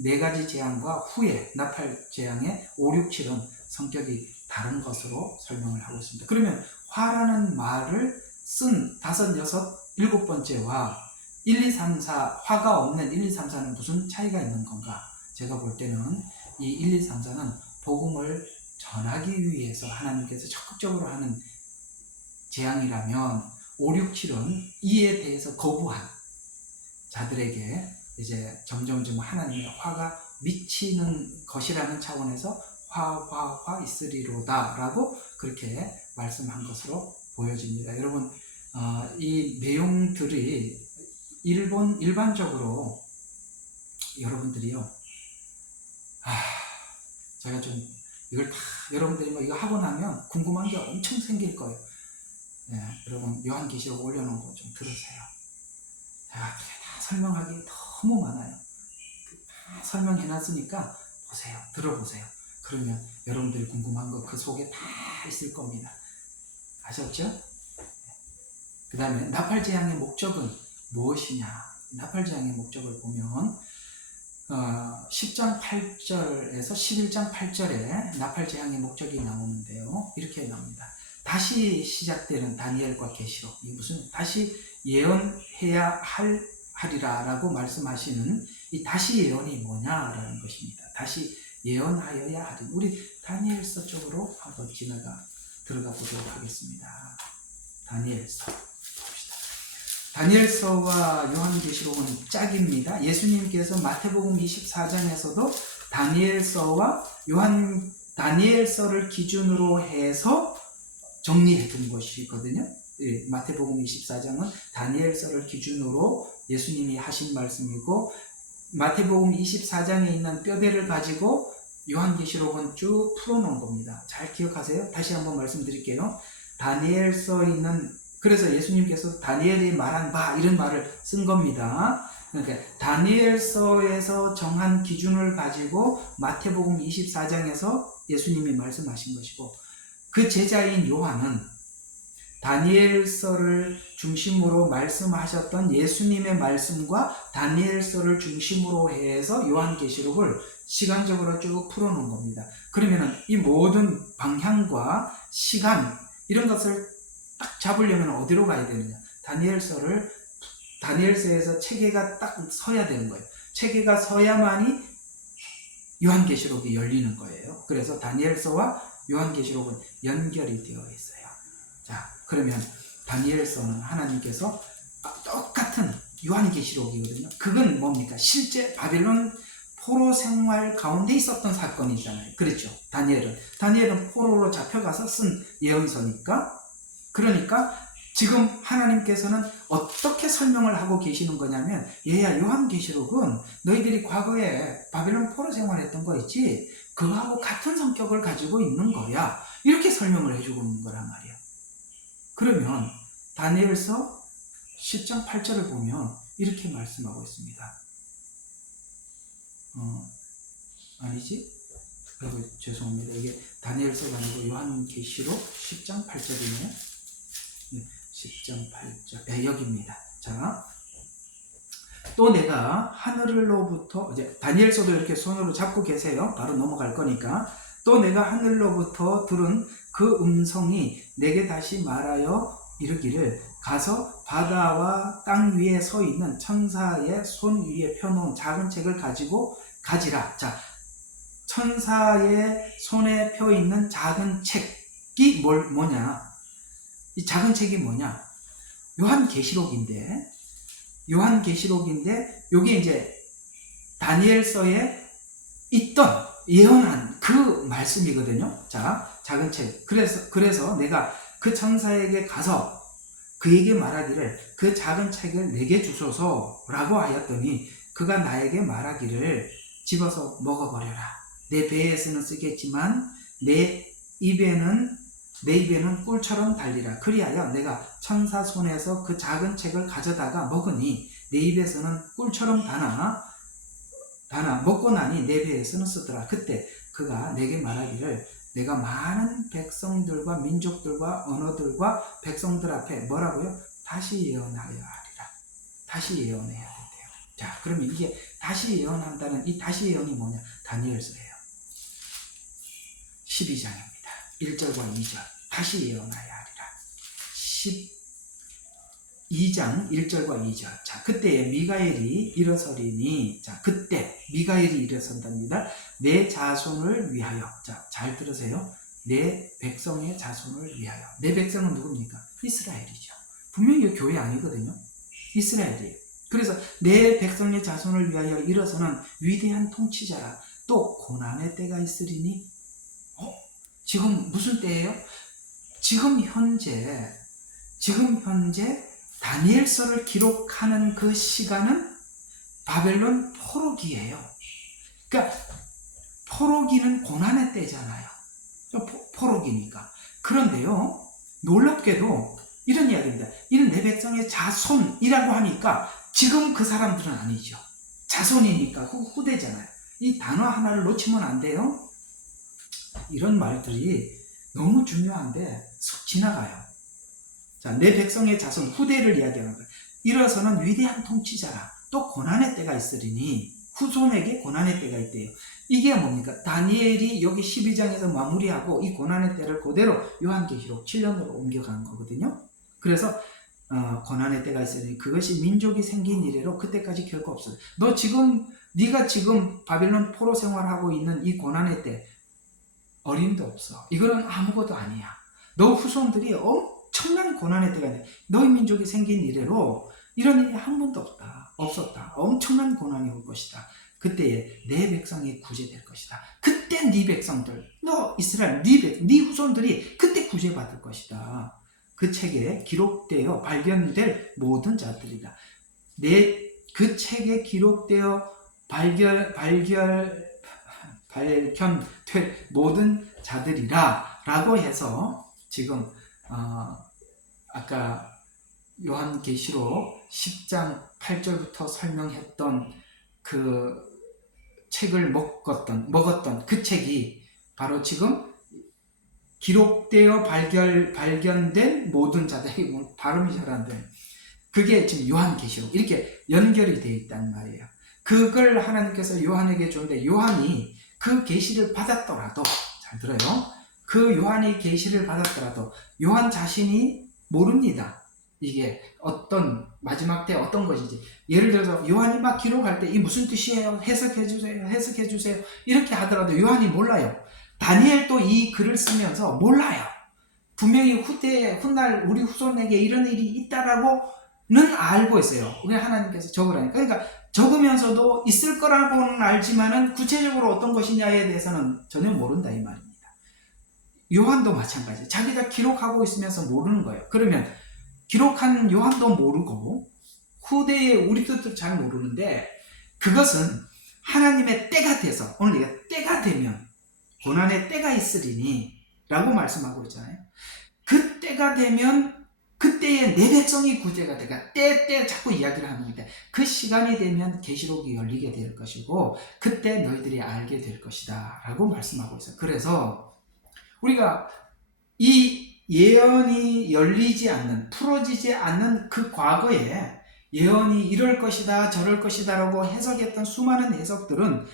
4가지 재앙과 후에 나팔 재앙의 5, 6, 7은 성격이 다른 것으로 설명을 하고 있습니다. 그러면 화라는 말을 쓴 5, 6, 7번째와 1, 2, 3, 4 화가 없는 1, 2, 3, 4는 무슨 차이가 있는 건가? 제가 볼 때는 이 1, 2, 3, 4는 복음을 전하기 위해서 하나님께서 적극적으로 하는 재앙이라면 5, 6, 7은 이에 대해서 거부한 자들에게 이제 점점점 하나님의 화가 미치는 것이라는 차원에서 화 있으리로다 라고 그렇게 말씀한 것으로 보여집니다. 여러분, 이 내용들이 일반적으로 여러분들이요, 제가 좀 이걸 다 여러분들이 뭐 이거 하고 나면 궁금한 게 엄청 생길 거예요. 네, 여러분 요한계시록 올려놓은 거 좀 들으세요. 제가 다 설명하기 너무 많아요. 다 설명해놨으니까 보세요, 들어보세요. 그러면 여러분들이 궁금한 거 그 속에 다 있을 겁니다. 아셨죠? 그 다음에 나팔재앙의 목적은 무엇이냐? 나팔재앙의 목적을 보면 10장 8절에서 11장 8절에 나팔재앙의 목적이 나오는데요, 이렇게 나옵니다. 다시 시작되는 다니엘과 계시록, 이 무슨 다시 예언해야 하리라 라고 말씀하시는 이 다시 예언이 뭐냐라는 것입니다. 다시 예언하여야 하리. 우리 다니엘서 쪽으로 한번 들어가 보도록 하겠습니다. 다니엘서 봅시다. 다니엘서와 요한계시록은 짝입니다. 예수님께서 마태복음 24장에서도 다니엘서와 다니엘서를 기준으로 해서 정리해 둔 것이거든요. 예, 마태복음 24장은 다니엘서를 기준으로 예수님이 하신 말씀이고, 마태복음 24장에 있는 뼈대를 가지고 요한계시록은 쭉 풀어놓은 겁니다. 잘 기억하세요. 다시 한번 말씀드릴게요. 다니엘서에 있는, 그래서 예수님께서 다니엘이 말한 바 이런 말을 쓴 겁니다. 그러니까 다니엘서에서 정한 기준을 가지고 마태복음 24장에서 예수님이 말씀하신 것이고, 그 제자인 요한은 다니엘서를 중심으로 말씀하셨던 예수님의 말씀과 다니엘서를 중심으로 해서 요한계시록을 시간적으로 쭉 풀어놓은 겁니다. 그러면 이 모든 방향과 시간 이런 것을 딱 잡으려면 어디로 가야 되느냐? 다니엘서에서 체계가 딱 서야 되는 거예요. 체계가 서야만이 요한계시록이 열리는 거예요. 그래서 다니엘서와 요한계시록은 연결이 되어 있어요. 자, 그러면 다니엘서는 하나님께서 똑같은 요한계시록이거든요. 그건 뭡니까? 실제 바벨론 포로 생활 가운데 있었던 사건이잖아요. 그렇죠. 다니엘은 포로로 잡혀가서 쓴 예언서니까. 그러니까 지금 하나님께서는 어떻게 설명을 하고 계시는 거냐면, 얘야, 요한계시록은 너희들이 과거에 바벨론 포로 생활했던 거 있지? 그거하고 같은 성격을 가지고 있는 거야. 이렇게 설명을 해주고 있는 거란 말이야. 그러면 다니엘서 10장 8절을 보면 이렇게 말씀하고 있습니다. 아니지? 아이고, 죄송합니다. 이게 다니엘서가 아니고 요한계시록 10장 8절이네요. 10장 8절. 네, 여기입니다. 자, 또 내가 하늘로부터, 이제 다니엘서도 이렇게 손으로 잡고 계세요. 바로 넘어갈 거니까. 또 내가 하늘로부터 들은 그 음성이 내게 다시 말하여 이르기를, 가서 바다와 땅 위에 서 있는 천사의 손 위에 펴놓은 작은 책을 가지고 가지라. 자, 천사의 손에 펴 있는 작은 책이 뭐냐? 이 작은 책이 뭐냐? 요한계시록인데 요게 이제 다니엘서에 있던 예언한 그 말씀이거든요. 자, 작은 책. 그래서 내가 그 천사에게 가서 그에게 말하기를, 그 작은 책을 내게 주소서라고 하였더니 그가 나에게 말하기를, 집어서 먹어버려라. 내 배에서는 쓰겠지만 내 입에는 꿀처럼 달리라. 그리하여 내가 천사 손에서 그 작은 책을 가져다가 먹으니 내 입에서는 꿀처럼 다나 먹고 나니 내 배에서는 쓰더라. 그때 그가 내게 말하기를, 내가 많은 백성들과 민족들과 언어들과 백성들 앞에 뭐라고요? 다시 예언하여 하리라. 다시 예언해야 된대요. 자, 그러면 이게 다시 예언한다는 이 다시 예언이 뭐냐? 다니엘서예요. 12장입니다. 1절과 2절. 다시 예언하여 하리라. 12장 1절과 2절. 자, 그때에 미가엘이 일어서리니, 자, 그때 미가엘이 일어선답니다. 내 자손을 위하여. 자, 잘 들으세요. 내 백성의 자손을 위하여. 내 백성은 누굽니까? 이스라엘이죠. 분명히 교회 아니거든요. 이스라엘이에요. 그래서 내 백성의 자손을 위하여 일어서는 위대한 통치자라. 또 고난의 때가 있으리니, 지금 무슨 때예요? 지금 현재 다니엘서를 기록하는 그 시간은 바벨론 포로기예요. 그러니까 포로기는 고난의 때잖아요. 포로기니까. 그런데요, 놀랍게도 이런 이야기입니다. 이는 내 백성의 자손이라고 하니까 지금 그 사람들은 아니죠. 자손이니까 후대잖아요. 이 단어 하나를 놓치면 안 돼요. 이런 말들이 너무 중요한데 쏙 지나가요. 자, 내 백성의 자손, 후대를 이야기하는 거예요. 일어서는 위대한 통치자라. 또 고난의 때가 있으리니, 후손에게 고난의 때가 있대요. 이게 뭡니까? 다니엘이 여기 12장에서 마무리하고 이 고난의 때를 그대로 요한계시록 7년으로 옮겨간 거거든요. 그래서 고난의 때가 있으니 그것이 민족이 생긴 이래로 그때까지 결코 없어요. 네가 지금 바벨론 포로 생활하고 있는 이 고난의 때 어림도 없어. 이거는 아무것도 아니야. 너 후손들이 엄청난 고난의 때가 있네. 너희 민족이 생긴 이래로 이런 일이 한 번도 없었다. 엄청난 고난이 올 것이다. 그때에 내 백성이 구제될 것이다. 그때 네 백성들, 너 이스라엘, 네 후손들이 그때 구제받을 것이다. 그 책에 기록되어 발견될 모든 자들이다. 그 책에 기록되어 발견될 모든 자들이라 라고 해서 지금 아까 요한계시록 10장 8절부터 설명했던 그 책을 먹었던 그 책이 바로 지금 기록되어 발견된 모든 자들, 발음이 잘 안 돼. 그게 지금 요한계시록 이렇게 연결이 되어 있단 말이에요. 그걸 하나님께서 요한에게 주는데, 요한이 그 계시를 받았더라도, 잘 들어요. 그 요한이 계시를 받았더라도 요한 자신이 모릅니다. 이게 어떤 마지막 때 어떤 것인지. 예를 들어서 요한이 막 기록할 때 이 무슨 뜻이에요? 해석해 주세요. 이렇게 하더라도 요한이 몰라요. 다니엘도 이 글을 쓰면서 몰라요. 분명히 훗날 우리 후손에게 이런 일이 있다라고 알고 있어요. 왜 하나님께서 적으라니까. 그러니까 적으면서도 있을 거라고는 알지만은 구체적으로 어떤 것이냐에 대해서는 전혀 모른다 이 말입니다. 요한도 마찬가지. 자기가 기록하고 있으면서 모르는 거예요. 그러면 기록한 요한도 모르고 후대의 우리도 잘 모르는데, 그것은 하나님의 때가 돼서, 오늘 얘가 때가 되면 고난의 때가 있으리니 라고 말씀하고 있잖아요. 그 때가 되면 그때에 내 백성이 구제가 되가, 때 자꾸 이야기를 하는데, 그 시간이 되면 계시록이 열리게 될 것이고 그때 너희들이 알게 될 것이다 라고 말씀하고 있어요. 그래서 우리가 이 예언이 열리지 않는, 풀어지지 않는 그 과거에 예언이 이럴 것이다 저럴 것이다 라고 해석했던 수많은 해석들은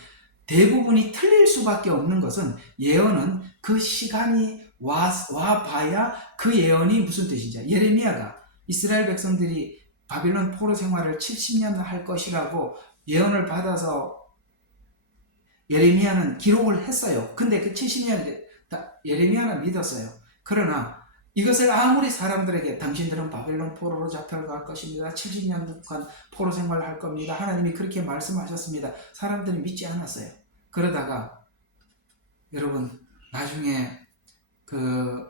대부분이 틀릴 수밖에 없는 것은, 예언은 그 시간이 와봐야 그 예언이 무슨 뜻인지. 예레미야가 이스라엘 백성들이 바빌론 포로 생활을 70년 할 것이라고 예언을 받아서 예레미야는 기록을 했어요. 근데 그 70년 예레미야는 믿었어요. 그러나 이것을 아무리 사람들에게 당신들은 바벨론 포로로 잡혀갈 것입니다. 70년 동안 포로 생활을 할 겁니다. 하나님이 그렇게 말씀하셨습니다. 사람들이 믿지 않았어요. 그러다가 여러분 나중에 그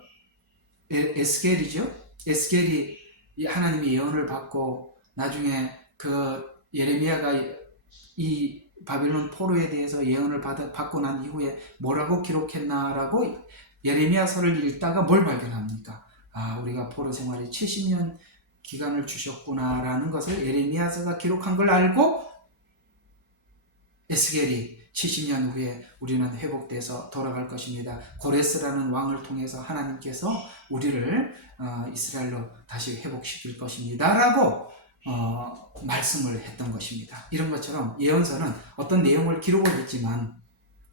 에스겔이죠. 에스겔이 하나님의 예언을 받고 나중에 그 예레미야가 이 바빌론 포로에 대해서 예언을 받고 난 이후에 뭐라고 기록했나라고 예레미야서를 읽다가 뭘 발견합니까? 우리가 포로 생활에 70년 기간을 주셨구나라는 것을 예레미야서가 기록한 걸 알고 에스겔이 70년 후에 우리는 회복돼서 돌아갈 것입니다. 고레스라는 왕을 통해서 하나님께서 우리를 이스라엘로 다시 회복시킬 것입니다 라고 말씀을 했던 것입니다. 이런 것처럼 예언서는 어떤 내용을 기록을 했지만,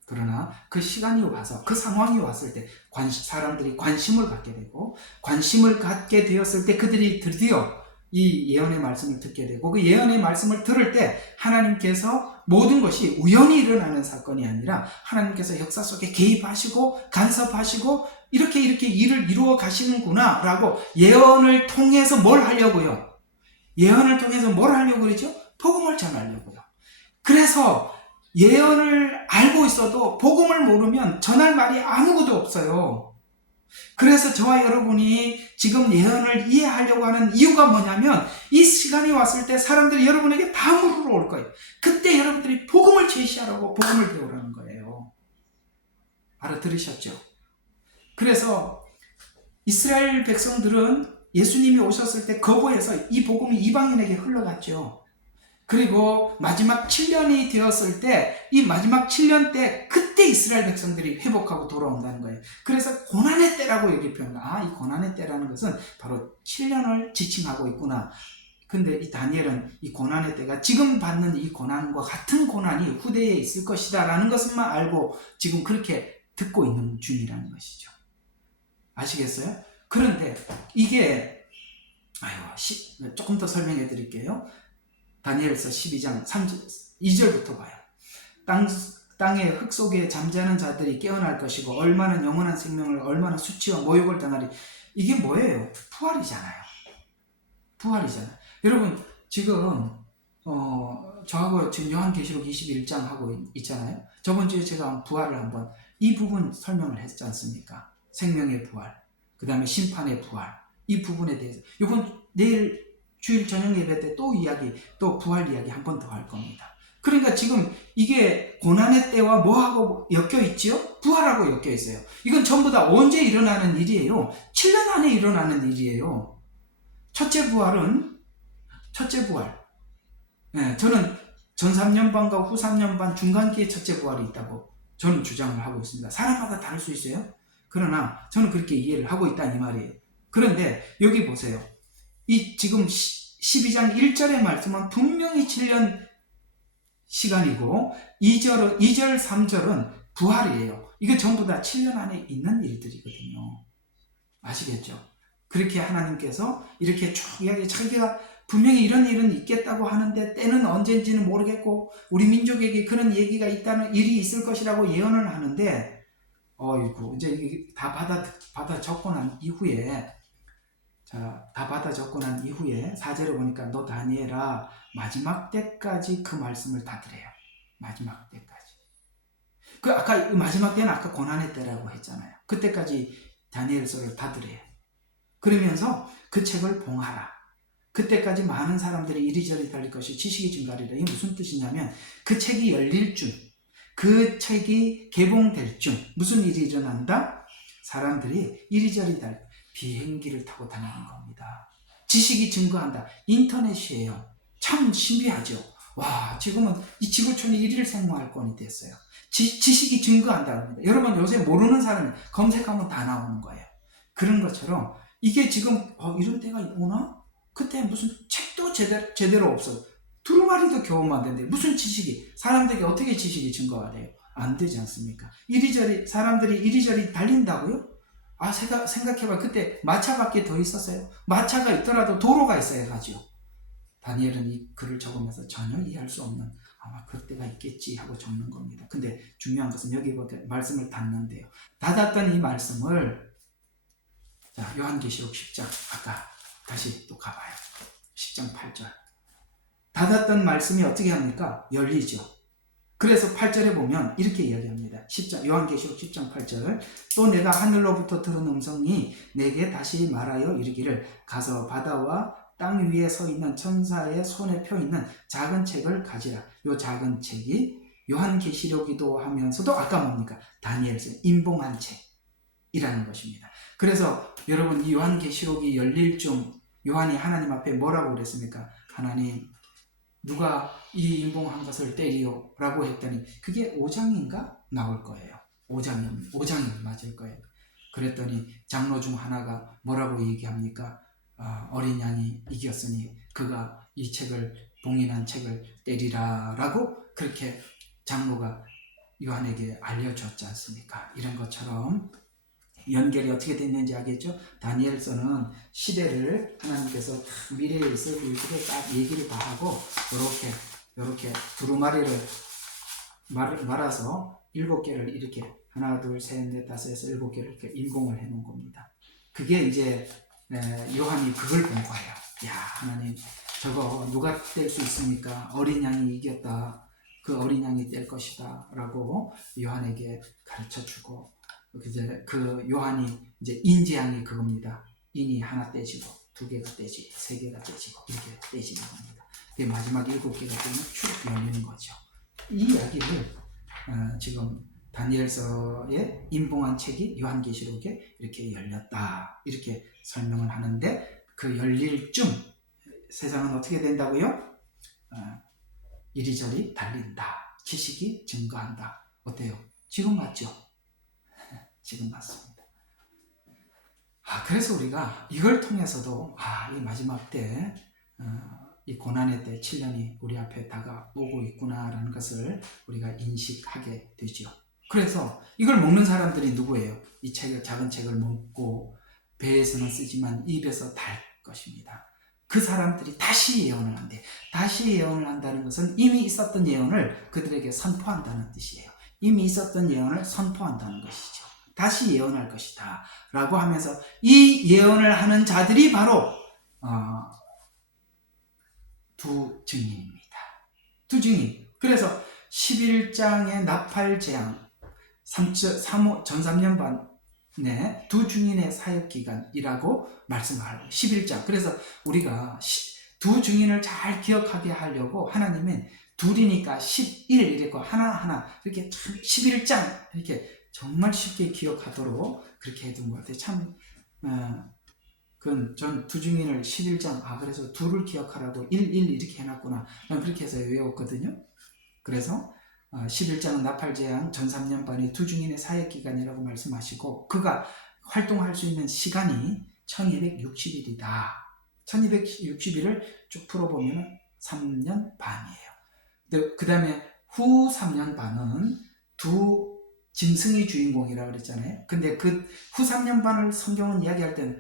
그러나 그 시간이 와서, 그 상황이 왔을 때 사람들이 관심을 갖게 되고, 관심을 갖게 되었을 때 그들이 드디어 이 예언의 말씀을 듣게 되고, 그 예언의 말씀을 들을 때 하나님께서 모든 것이 우연히 일어나는 사건이 아니라 하나님께서 역사 속에 개입하시고 간섭하시고 이렇게 일을 이루어 가시는구나 라고 예언을 통해서 뭘 하려고요? 예언을 통해서 뭘 하려고 그러죠? 복음을 전하려고요. 그래서 예언을 알고 있어도 복음을 모르면 전할 말이 아무것도 없어요. 그래서 저와 여러분이 지금 예언을 이해하려고 하는 이유가 뭐냐면, 이 시간이 왔을 때 사람들이 여러분에게 다 물으러 올 거예요. 그때 여러분들이 복음을 제시하라고, 복음을 배우라는 거예요. 알아들으셨죠? 그래서 이스라엘 백성들은 예수님이 오셨을 때 거부해서 이 복음이 이방인에게 흘러갔죠. 그리고 마지막 7년이 되었을 때, 이 마지막 7년 때 그때 이스라엘 백성들이 회복하고 돌아온다는 거예요. 그래서 고난의 때라고 여기 표현합니다. 이 고난의 때라는 것은 바로 7년을 지칭하고 있구나. 근데 이 다니엘은 이 고난의 때가 지금 받는 이 고난과 같은 고난이 후대에 있을 것이다 라는 것만 알고 지금 그렇게 듣고 있는 중이라는 것이죠. 아시겠어요? 그런데 이게 조금 더 설명해 드릴게요. 다니엘서 12장 2절부터 봐요. 땅의 흙 속에 잠자는 자들이 깨어날 것이고 얼마나 영원한 생명을, 얼마나 수치와 모욕을 당하리. 이게 뭐예요? 부활이잖아요. 여러분 지금 저하고 지금 요한계시록 21장 하고 있잖아요. 저번 주에 제가 부활을 한번 이 부분 설명을 했지 않습니까? 생명의 부활, 그 다음에 심판의 부활, 이 부분에 대해서 이번 내일 주일 저녁 예배 때 또 부활 이야기 한 번 더 할 겁니다. 그러니까 지금 이게 고난의 때와 뭐하고 엮여 있지요? 부활하고 엮여 있어요. 이건 전부 다 언제 일어나는 일이에요? 7년 안에 일어나는 일이에요. 첫째 부활. 저는 전 3년반과 후 3년반 중간기에 첫째 부활이 있다고 저는 주장을 하고 있습니다. 사람마다 다를 수 있어요. 그러나 저는 그렇게 이해를 하고 있다 이 말이에요. 그런데 여기 보세요. 이 지금 12장 1절의 말씀은 분명히 7년 시간이고 2절, 3절은 부활이에요. 이게 전부 다 7년 안에 있는 일들이거든요. 아시겠죠? 그렇게 하나님께서 이렇게 쭉 이야기, 자기가 분명히 이런 일은 있겠다고 하는데 때는 언제인지는 모르겠고 우리 민족에게 그런 얘기가 있다는 일이 있을 것이라고 예언을 하는데 이제 다 받아 적고 난 이후에 자, 다 받아 적고 난 이후에 4절에 보니까 너 다니엘아 마지막 때까지 그 말씀을 다 들어요. 마지막 때까지. 그 아까 마지막 때는 아까 고난의 때라고 했잖아요. 그때까지 다니엘서를 다 들어요. 그러면서 그 책을 봉하라. 그때까지 많은 사람들이 이리저리 달릴 것이 지식이 증가하리라. 이게 무슨 뜻이냐면 그 책이 열릴 중, 그 책이 개봉될 중 무슨 일이 일어난다? 사람들이 이리저리 비행기를 타고 다니는 겁니다. 지식이 증거한다. 인터넷이에요. 참 신비하죠. 와, 지금은 이 지구촌이 일일생활권이 됐어요. 지식이 증거한다고 합니다. 여러분 요새 모르는 사람이 검색하면 다 나오는 거예요. 그런 것처럼 이게 지금 이런 때가 오나? 그때 무슨 책도 제대로 없어. 두루마리도 겨우 만드는데 무슨 지식이, 사람들에게 어떻게 지식이 증거가 돼요? 안 되지 않습니까? 사람들이 이리저리 달린다고요? 아, 생각해봐. 그때 마차밖에 더 있었어요? 마차가 있더라도 도로가 있어야 하죠. 다니엘은 이 글을 적으면서 전혀 이해할 수 없는 아마 그때가 있겠지 하고 적는 겁니다. 근데 중요한 것은 여기 말씀을 닫는데요. 닫았던 이 말씀을, 자, 요한계시록 10장, 아까 다시 또 가봐요. 10장 8절. 닫았던 말씀이 어떻게 합니까? 열리죠. 그래서 8절에 보면 이렇게 이야기합니다. 요한계시록 10장 8절. 또 내가 하늘로부터 들은 음성이 내게 다시 말하여 이르기를 가서 바다와 땅 위에 서 있는 천사의 손에 펴 있는 작은 책을 가지라. 요 작은 책이 요한계시록이기도 하면서도 아까 뭡니까? 다니엘서 인봉한 책이라는 것입니다. 그래서 여러분 이 요한계시록이 열릴 중 요한이 하나님 앞에 뭐라고 그랬습니까? 하나님, 누가 이 인봉한 것을 때리요? 라고 했더니 그게 5장인가? 나올 거예요. 5장이 맞을 거예요. 그랬더니 장로 중 하나가 뭐라고 얘기합니까? 어린 양이 이겼으니 그가 이 책을, 봉인한 책을 때리라 라고 그렇게 장로가 요한에게 알려줬지 않습니까? 이런 것처럼 연결이 어떻게 됐는지 알겠죠? 다니엘서는 시대를 하나님께서 미래에 있을 일들을 딱 얘기를 다 하고 이렇게 두루마리를 말아서 7개를 이렇게 하나 둘 셋 넷 다섯 여섯 7개를 이렇게 인공을 해 놓은 겁니다. 그게 이제 요한이 그걸 본 거예요. 야, 하나님, 저거 누가 뗄 수 있습니까? 어린 양이 이겼다. 그 어린 양이 뗄 것이다 라고 요한에게 가르쳐주고, 이제 그 요한이 이제 인재양이 그겁니다. 인이 하나 떼지고 2개가 떼지고 3개가 떼지고 이렇게 떼지는 겁니다. 그 마지막 7개가 떼면 쭉 열리는 거죠. 이 이야기를 지금 다니엘서의 인봉한 책이 요한계시록에 이렇게 열렸다 이렇게 설명을 하는데, 그 열릴 중 세상은 어떻게 된다고요? 이리저리 달린다. 지식이 증거한다. 어때요? 지금 맞죠? 지금 맞습니다. 그래서 우리가 이걸 통해서도 이 마지막 때, 이 고난의 때 7년이 우리 앞에 다가오고 있구나라는 것을 우리가 인식하게 되죠. 그래서 이걸 먹는 사람들이 누구예요? 이 책을, 작은 책을 먹고 배에서는 쓰지만 입에서 달 것입니다. 그 사람들이 다시 예언을 한대. 다시 예언을 한다는 것은 이미 있었던 예언을 그들에게 선포한다는 뜻이에요. 이미 있었던 예언을 선포한다는 것이죠. 다시 예언할 것이다 라고 하면서 이 예언을 하는 자들이 바로 두 증인입니다. 두 증인. 그래서 11장의 나팔재앙 전 3년 반에 두 증인의 사역기간이라고 말씀하고 11장. 그래서 우리가 두 증인을 잘 기억하게 하려고 하나님은 둘이니까 11 이랬고 하나하나 이렇게 11장 이렇게 정말 쉽게 기억하도록 그렇게 해둔 것 같아요. 참, 전 두 증인을 11장, 그래서 둘을 기억하라고 1 이렇게 해놨구나. 난 그렇게 해서 외웠거든요. 그래서 11장은 나팔재앙 전 3년 반의 두 증인의 사역기간이라고 말씀하시고, 그가 활동할 수 있는 시간이 1260일이다. 1260일을 쭉 풀어보면 3년 반이에요. 그 다음에 후 3년 반은 두 짐승이 주인공이라고 그랬잖아요. 근데 그 후 3년 반을 성경은 이야기할 때는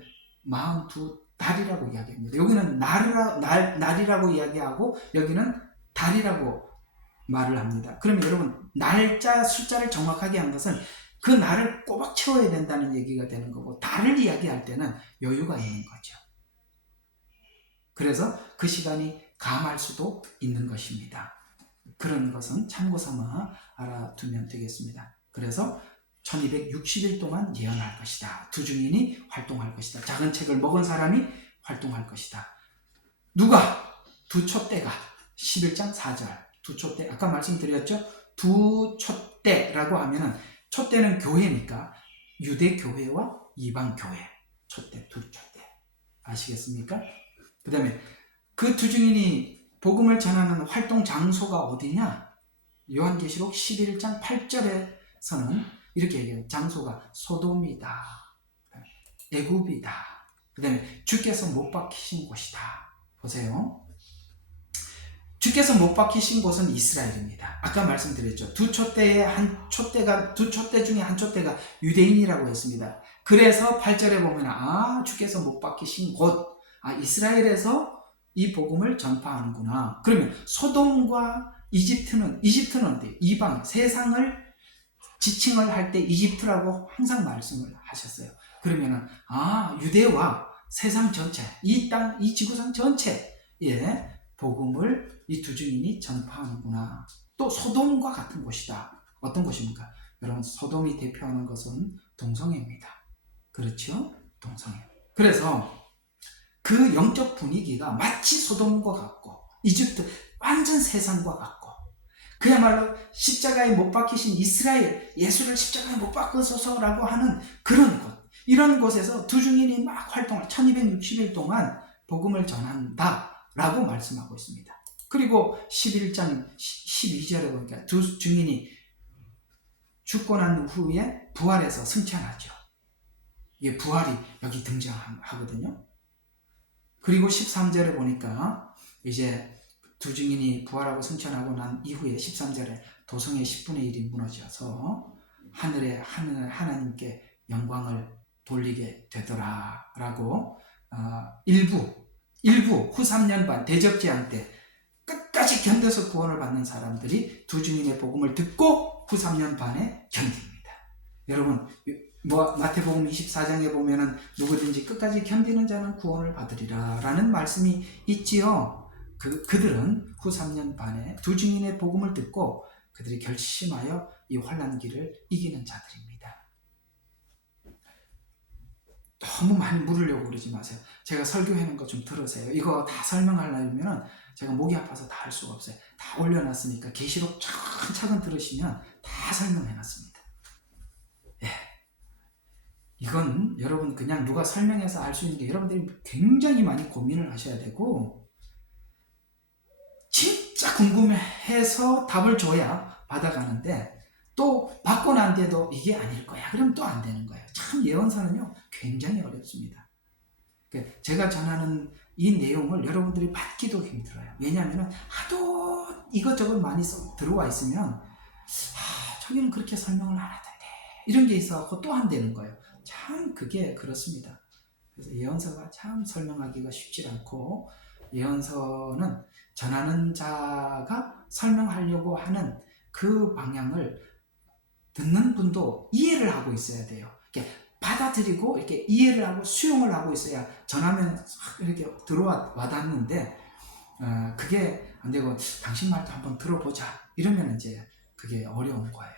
42달이라고 이야기합니다. 여기는 날이라고 이야기하고 여기는 달이라고 말을 합니다. 그러면 여러분, 날짜 숫자를 정확하게 한 것은 그 날을 꼬박 채워야 된다는 얘기가 되는 거고, 달을 이야기할 때는 여유가 있는 거죠. 그래서 그 시간이 감할 수도 있는 것입니다. 그런 것은 참고 삼아 알아두면 되겠습니다. 그래서 1260일 동안 예언할 것이다. 두 증인이 활동할 것이다. 작은 책을 먹은 사람이 활동할 것이다. 누가? 두 촛대가 11장 4절 두 촛대, 아까 말씀드렸죠? 두 촛대라고 하면은 촛대는 교회니까 유대 교회와 이방 교회 촛대, 두 촛대 아시겠습니까? 그 다음에 그 두 증인이 복음을 전하는 활동 장소가 어디냐? 요한계시록 11장 8절에서는 이렇게 얘기해요. 장소가 소돔이다, 애굽이다, 그 다음에 주께서 못 박히신 곳이다. 보세요. 주께서 못 박히신 곳은 이스라엘입니다. 아까 말씀드렸죠. 두 촛대 중에 한 촛대가 유대인이라고 했습니다. 그래서 8절에 보면 주께서 못 박히신 곳, 이스라엘에서 이 복음을 전파하는구나. 그러면 소돔과 이집트는 어디? 이방, 세상을 지칭을 할 때 이집트라고 항상 말씀을 하셨어요. 그러면은 유대와 세상 전체, 이 땅, 이 지구상 전체에 복음을 이 두 증인이 전파하는구나. 또 소돔과 같은 곳이다. 어떤 곳입니까? 여러분, 소돔이 대표하는 것은 동성애입니다. 그렇죠? 동성애. 그래서 그 영적 분위기가 마치 소돔과 같고 이집트 완전 세상과 같고, 그야말로 십자가에 못 박히신 이스라엘, 예수를 십자가에 못 박으소서라고 하는 그런 곳, 이런 곳에서 두 증인이 막 활동을 1260일 동안 복음을 전한다 라고 말씀하고 있습니다. 그리고 11장 12절에 보니까 두 증인이 죽고 난 후에 부활해서 승천하죠. 이게 부활이 여기 등장하거든요. 그리고 13절에 보니까 이제 두 증인이 부활하고 승천하고 난 이후에 13절에 도성의 10분의 1이 무너져서 하늘에 하나님께 영광을 돌리게 되더라 라고 일부 후 3년 반 대적제한 때 끝까지 견뎌서 구원을 받는 사람들이 두 증인의 복음을 듣고 후 3년 반에 견딥니다. 여러분, 마태복음 24장에 보면은 누구든지 끝까지 견디는 자는 구원을 받으리라 라는 말씀이 있지요. 그들은 후 3년 반에 두 증인의 복음을 듣고 그들이 결심하여 이 환난기를 이기는 자들입니다. 너무 많이 물으려고 그러지 마세요. 제가 설교하는 거 좀 들으세요. 이거 다 설명하려면 제가 목이 아파서 다 할 수가 없어요. 다 올려놨으니까 계시록 차근차근 들으시면 다 설명해놨습니다. 이건 여러분 그냥 누가 설명해서 알 수 있는 게 여러분들이 굉장히 많이 고민을 하셔야 되고, 진짜 궁금해서 답을 줘야 받아가는데, 또 받고 난 뒤에도 이게 아닐 거야 그럼 또 안 되는 거예요. 참 예언서는요 굉장히 어렵습니다. 제가 전하는 이 내용을 여러분들이 받기도 힘들어요. 왜냐하면 하도 이것저것 많이 들어와 있으면 저기는 그렇게 설명을 안 하던데 이런 게 있어서 또 안 되는 거예요. 참 그게 그렇습니다. 그래서 예언서가 참 설명하기가 쉽지 않고, 예언서는 전하는 자가 설명하려고 하는 그 방향을 듣는 분도 이해를 하고 있어야 돼요. 이렇게 받아들이고 이렇게 이해를 하고 수용을 하고 있어야 전하면 이렇게 와닿는데, 그게 안 되고 당신 말도 한번 들어보자 이러면 이제 그게 어려운 거예요.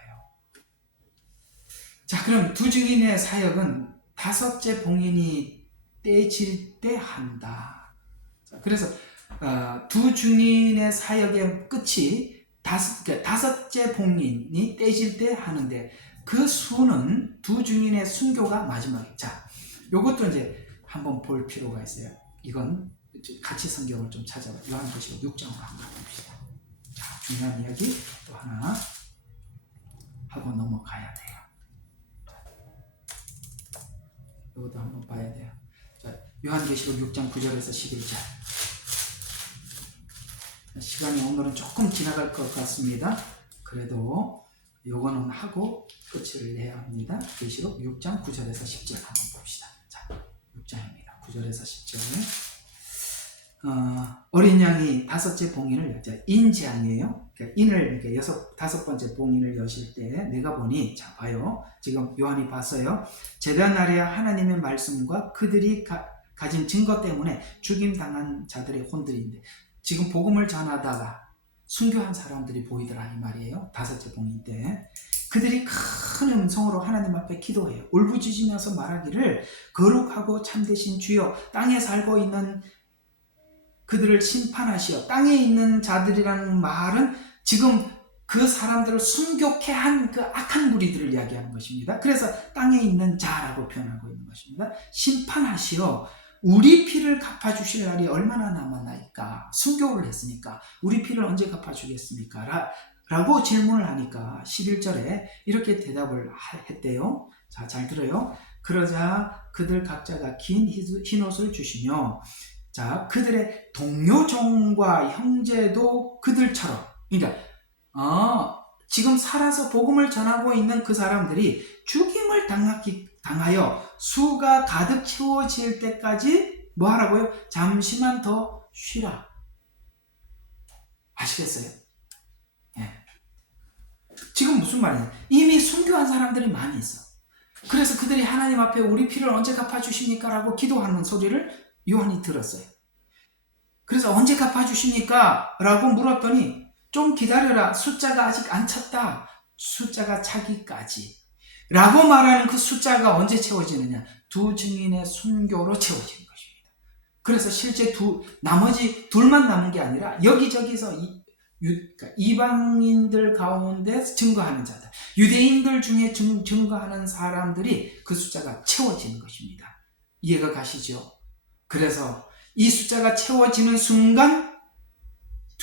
자, 그럼 두 증인의 사역은 다섯째 봉인이 떼질 때 한다. 자, 그래서 두 증인의 사역의 끝이 다섯째 봉인이 떼질 때 하는데, 그 수는 두 증인의 순교가 마지막이에요. 자, 요것도 이제 한번 볼 필요가 있어요. 이건 같이 성경을 좀 찾아봐요. 요한계시록 6장으로 한번 봅시다. 자, 중요한 이야기 또 하나 하고 넘어가야 돼요. 이것도 한번 봐야 돼요. 자, 요한계시록 6장 9절에서 11절. 시간이 오늘은 조금 지나갈 것 같습니다. 그래도 요거는 하고 끝을 내야 합니다. 계시록 6장 9절에서 10절 한번 봅시다. 자, 6장입니다. 9절에서 10절. 어린 양이 다섯째 봉인을 열자. 인재앙이에요. 그러니까 다섯 번째 봉인을 여실 때 내가 보니, 자 봐요. 지금 요한이 봤어요. 제단 아래 하나님의 말씀과 그들이 가진 증거 때문에 죽임당한 자들의 혼들인데, 지금 복음을 전하다가 순교한 사람들이 보이더라 이 말이에요. 5째 봉인 때 그들이 큰 음성으로 하나님 앞에 기도해요. 울부짖으면서 말하기를, 거룩하고 참되신 주여, 땅에 살고 있는 그들을 심판하시어. 땅에 있는 자들이라는 말은 지금 그 사람들을 순교케 한 그 악한 무리들을 이야기하는 것입니다. 그래서 땅에 있는 자라고 표현하고 있는 것입니다. 심판하시어 우리 피를 갚아주실 날이 얼마나 남았나이까. 순교를 했으니까 우리 피를 언제 갚아주겠습니까? 라고 질문을 하니까 11절에 이렇게 대답을 했대요. 자, 잘 들어요. 그러자 그들 각자가 긴 흰옷을 주시며, 자, 그들의 동료 종과 형제도 그들처럼, 그러니까 지금 살아서 복음을 전하고 있는 그 사람들이 죽임을 당하여 수가 가득 채워질 때까지 뭐 하라고요? 잠시만 더 쉬라. 아시겠어요? 예. 지금 무슨 말이냐? 이미 순교한 사람들이 많이 있어. 그래서 그들이 하나님 앞에 우리 피를 언제 갚아주십니까? 라고 기도하는 소리를 요한이 들었어요. 그래서 언제 갚아주십니까? 라고 물었더니, 좀 기다려라. 숫자가 아직 안 찼다. 숫자가 차기까지. 라고 말하는 그 숫자가 언제 채워지느냐? 2 증인의 순교로 채워지는 것입니다. 그래서 실제 나머지 둘만 남은 게 아니라 여기저기서 이방인들 가운데 증거하는 자들, 유대인들 중에 증거하는 사람들이 그 숫자가 채워지는 것입니다. 이해가 가시죠? 그래서 이 숫자가 채워지는 순간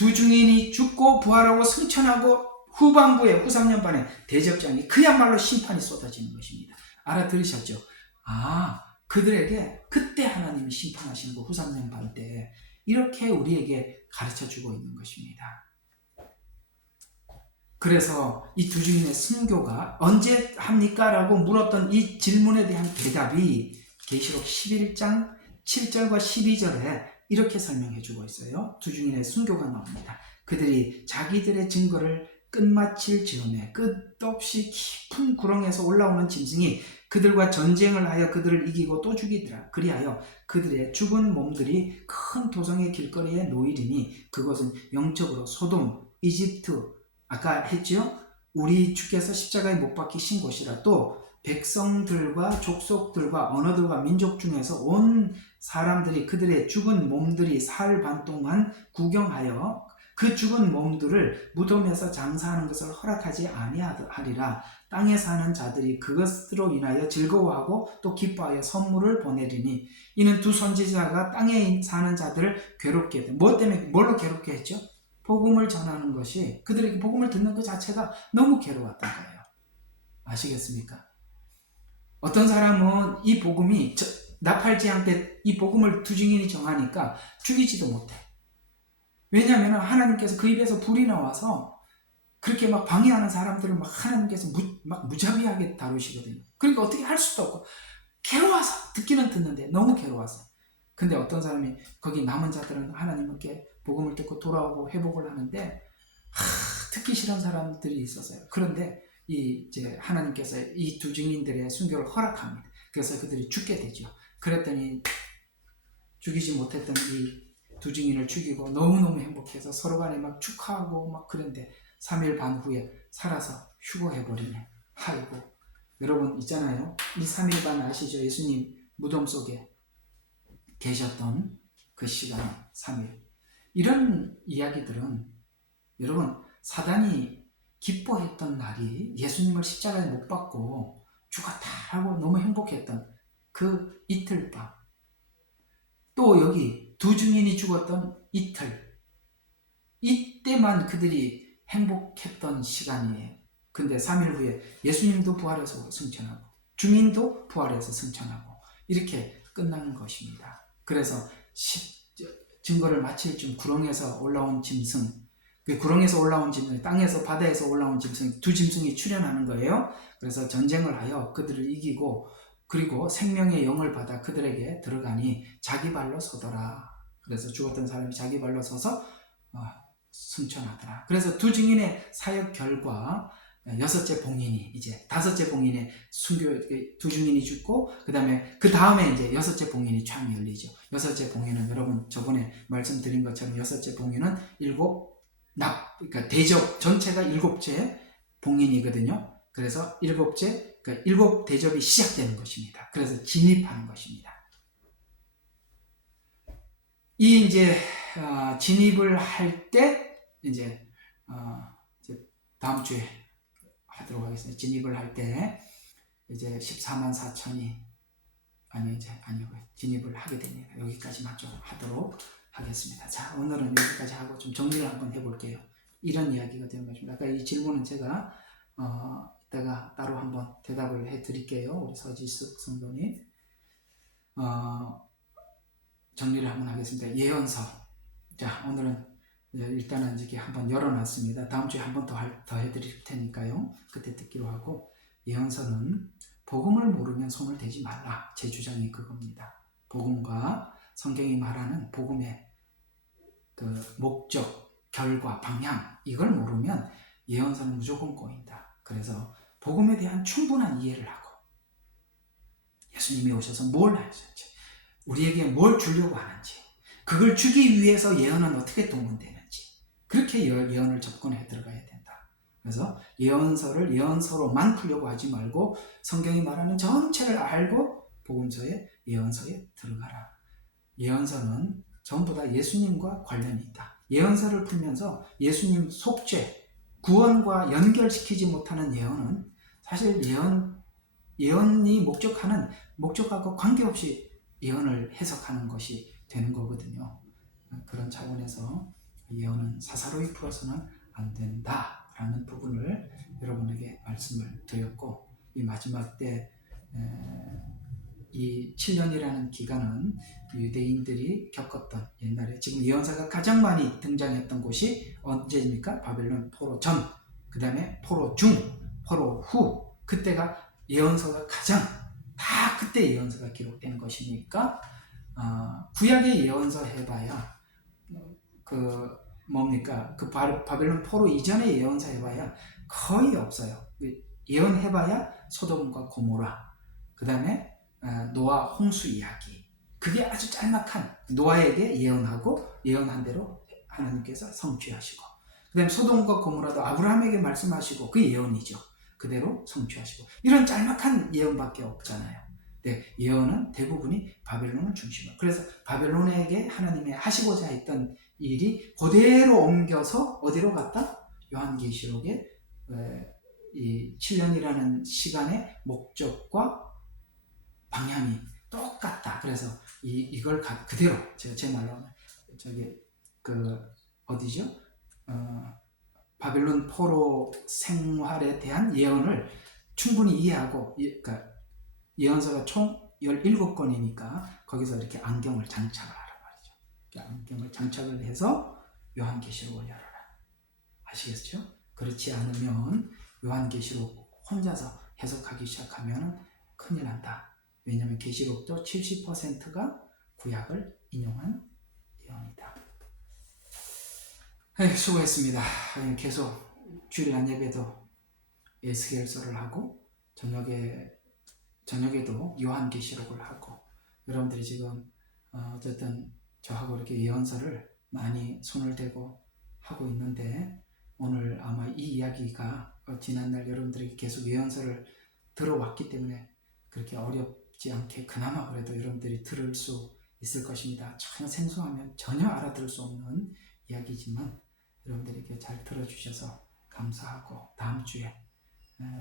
2 증인이 죽고 부활하고 승천하고 후반부에 후3년반에 대접장이 그야말로 심판이 쏟아지는 것입니다. 알아들으셨죠? 그들에게 그때 하나님이 심판하시는 거, 후3년반 때 이렇게 우리에게 가르쳐주고 있는 것입니다. 그래서 이 2 증인의 순교가 언제 합니까? 라고 물었던 이 질문에 대한 대답이 계시록 11장 7절과 12절에 이렇게 설명해주고 있어요. 2 증인의 순교가 나옵니다. 그들이 자기들의 증거를 끝마칠 즈음에 끝없이 깊은 구렁에서 올라오는 짐승이 그들과 전쟁을 하여 그들을 이기고 또 죽이더라. 그리하여 그들의 죽은 몸들이 큰 도성의 길거리에 놓이리니 그것은 영적으로 소돔, 이집트, 아까 했죠? 우리 주께서 십자가에 못 박히신 곳이라. 또 백성들과 족속들과 언어들과 민족 중에서 온 사람들이 그들의 죽은 몸들이 사흘 반 동안 구경하여 그 죽은 몸들을 무덤에서 장사하는 것을 허락하지 아니하리라. 땅에 사는 자들이 그것으로 인하여 즐거워하고 또 기뻐하여 선물을 보내리니 이는 2 선지자가 땅에 사는 자들을 괴롭게 했다. 뭐 때문에, 뭘로 괴롭게 했죠? 복음을 전하는 것이, 그들에게 복음을 듣는 것 자체가 너무 괴로웠던 거예요. 아시겠습니까? 어떤 사람은 이 복음이 나팔지향 때 이 복음을 2 증인이 정하니까 죽이지도 못해. 왜냐하면 하나님께서 그 입에서 불이 나와서 그렇게 막 방해하는 사람들을 막 하나님께서 막 무자비하게 다루시거든요. 그러니까 어떻게 할 수도 없고 괴로워서 듣기는 듣는데 너무 괴로워서. 근데 어떤 사람이 거기 남은 자들은 하나님께 복음을 듣고 돌아오고 회복을 하는데 듣기 싫은 사람들이 있었어요. 그런데 이제 하나님께서 이 2 증인들의 순교를 허락합니다. 그래서 그들이 죽게 되죠. 그랬더니 죽이지 못했던 이 2 증인을 죽이고 너무너무 행복해서 서로 간에 막 축하하고 막 그런데 3일 반 후에 살아서 휴거해버리네. 아이고, 여러분 있잖아요. 이 3일 반 아시죠? 예수님 무덤 속에 계셨던 그 시간 3일. 이런 이야기들은 여러분 사단이 기뻐했던 날이 예수님을 십자가에 못 박고 죽었다라고 너무 행복했던 그 이틀 밤, 또 여기 2 증인이 죽었던 이틀, 이때만 그들이 행복했던 시간이에요. 근데 3일 후에 예수님도 부활해서 승천하고 증인도 부활해서 승천하고 이렇게 끝나는 것입니다. 그래서 증거를 마칠 쯤 구렁에서 올라온 짐승, 그 구렁에서 올라온 짐승, 땅에서 바다에서 올라온 짐승, 2 짐승이 출현하는 거예요. 그래서 전쟁을 하여 그들을 이기고 그리고 생명의 영을 받아 그들에게 들어가니 자기 발로 서더라. 그래서 죽었던 사람이 자기 발로 서서 승천하더라. 그래서 2 증인의 사역 결과 여섯째 봉인이 이제 다섯째 봉인에 순교 두 증인이 죽고 그 다음에 이제 여섯째 봉인이 쫙 열리죠. 여섯째 봉인은 여러분 저번에 말씀드린 것처럼 여섯째 봉인은 그러니까 대접 전체가 일곱째 봉인이거든요. 그래서 그러니까 일곱 대접이 시작되는 것입니다. 그래서 진입하는 것입니다. 이 이제 진입을 할 때 이제 다음 주에 하도록 하겠습니다. 진입을 할 때 이제 14만 4천이 진입을 하게 됩니다. 여기까지만 좀 하도록 하겠습니다. 자, 오늘은 여기까지 하고 좀 정리를 한번 해볼게요. 이런 이야기가 되는 것입니다. 아까 이 질문은 제가 이따가 따로 한번 대답을 해드릴게요. 우리 서지숙 성도님. 정리를 한번 하겠습니다. 예언서. 자, 오늘은 일단은 이렇게 한번 열어놨습니다. 다음 주에 한 번 더 해드릴 테니까요. 그때 듣기로 하고, 예언서는 복음을 모르면 손을 대지 말라. 제 주장이 그겁니다. 복음과 성경이 말하는 복음의 그 목적, 결과, 방향 이걸 모르면 예언서는 무조건 꼬인다. 그래서 복음에 대한 충분한 이해를 하고 예수님이 오셔서 뭘 하셨지, 우리에게 뭘 주려고 하는지, 그걸 주기 위해서 예언은 어떻게 동원되는지, 그렇게 예언을 접근해 들어가야 된다. 그래서 예언서를 예언서로만 풀려고 하지 말고 성경이 말하는 전체를 알고 복음서에 예언서에 들어가라. 예언서는 전부 다 예수님과 관련이 있다. 예언서를 풀면서 예수님 속죄, 구원과 연결시키지 못하는 예언은 사실 예언이 목적하고 관계없이 예언을 해석하는 것이 되는 거거든요. 그런 차원에서 예언은 사사로이 풀어서는 안 된다라는 부분을 여러분에게 말씀을 드렸고, 이 마지막 때 이 7년이라는 기간은 유대인들이 겪었던, 옛날에 지금 예언서가 가장 많이 등장했던 곳이 언제입니까? 바벨론 포로 전, 그 다음에 포로 중, 포로 후, 그때가 예언서가 다 그때 예언서가 기록된 것이니까 구약의 예언서 해봐야 바벨론 포로 이전의 예언서 해봐야 거의 없어요. 예언해봐야 소돔과 고모라, 그 다음에 노아 홍수 이야기, 그게 아주 짤막한, 노아에게 예언한 대로 하나님께서 성취하시고, 그 다음에 소돔과 고모라도 아브라함에게 말씀하시고 그 예언이죠. 그대로 성취하시고, 이런 짤막한 예언밖에 없잖아요. 네, 예언은 대부분이 바벨론을 중심으로, 그래서 바벨론에게 하나님이 하시고자 했던 일이 그대로 옮겨서 어디로 갔다? 요한계시록에 이 7년이라는 시간의 목적과 방향이 똑같다. 그래서 이걸 그대로 제 말로 하면 어디죠? 바벨론 포로 생활에 대한 예언을 충분히 이해하고, 그러니까 예언서가 총 17권이니까 거기서 이렇게 안경을 장착을 하란 말이죠. 안경을 장착을 해서 요한계시록을 열어라. 아시겠죠? 그렇지 않으면 요한계시록 혼자서 해석하기 시작하면 큰일 난다. 왜냐하면 계시록도 70%가 구약을 인용한 예언이다. 수고했습니다. 계속 주일날 예배도 에스겔서를 하고 저녁에도 요한계시록을 하고, 여러분들이 지금 어쨌든 저하고 이렇게 예언서를 많이 손을 대고 하고 있는데, 오늘 아마 이 이야기가 지난날 여러분들이 계속 예언서를 들어왔기 때문에 그렇게 어렵지 않게 그나마 그래도 여러분들이 들을 수 있을 것입니다. 전혀 생소하면 전혀 알아들을 수 없는 이야기지만 여러분들에게 잘 들어주셔서 감사하고, 다음 주에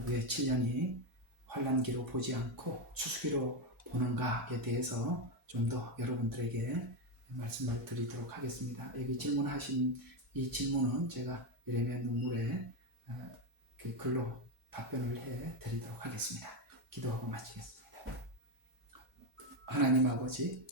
왜 7년이 환란기로 보지 않고 추수기로 보는가에 대해서 좀 더 여러분들에게 말씀을 드리도록 하겠습니다. 여기 질문하신 이 질문은 제가 예레미야 눈물에 글로 답변을 해 드리도록 하겠습니다. 기도하고 마치겠습니다. 하나님 아버지,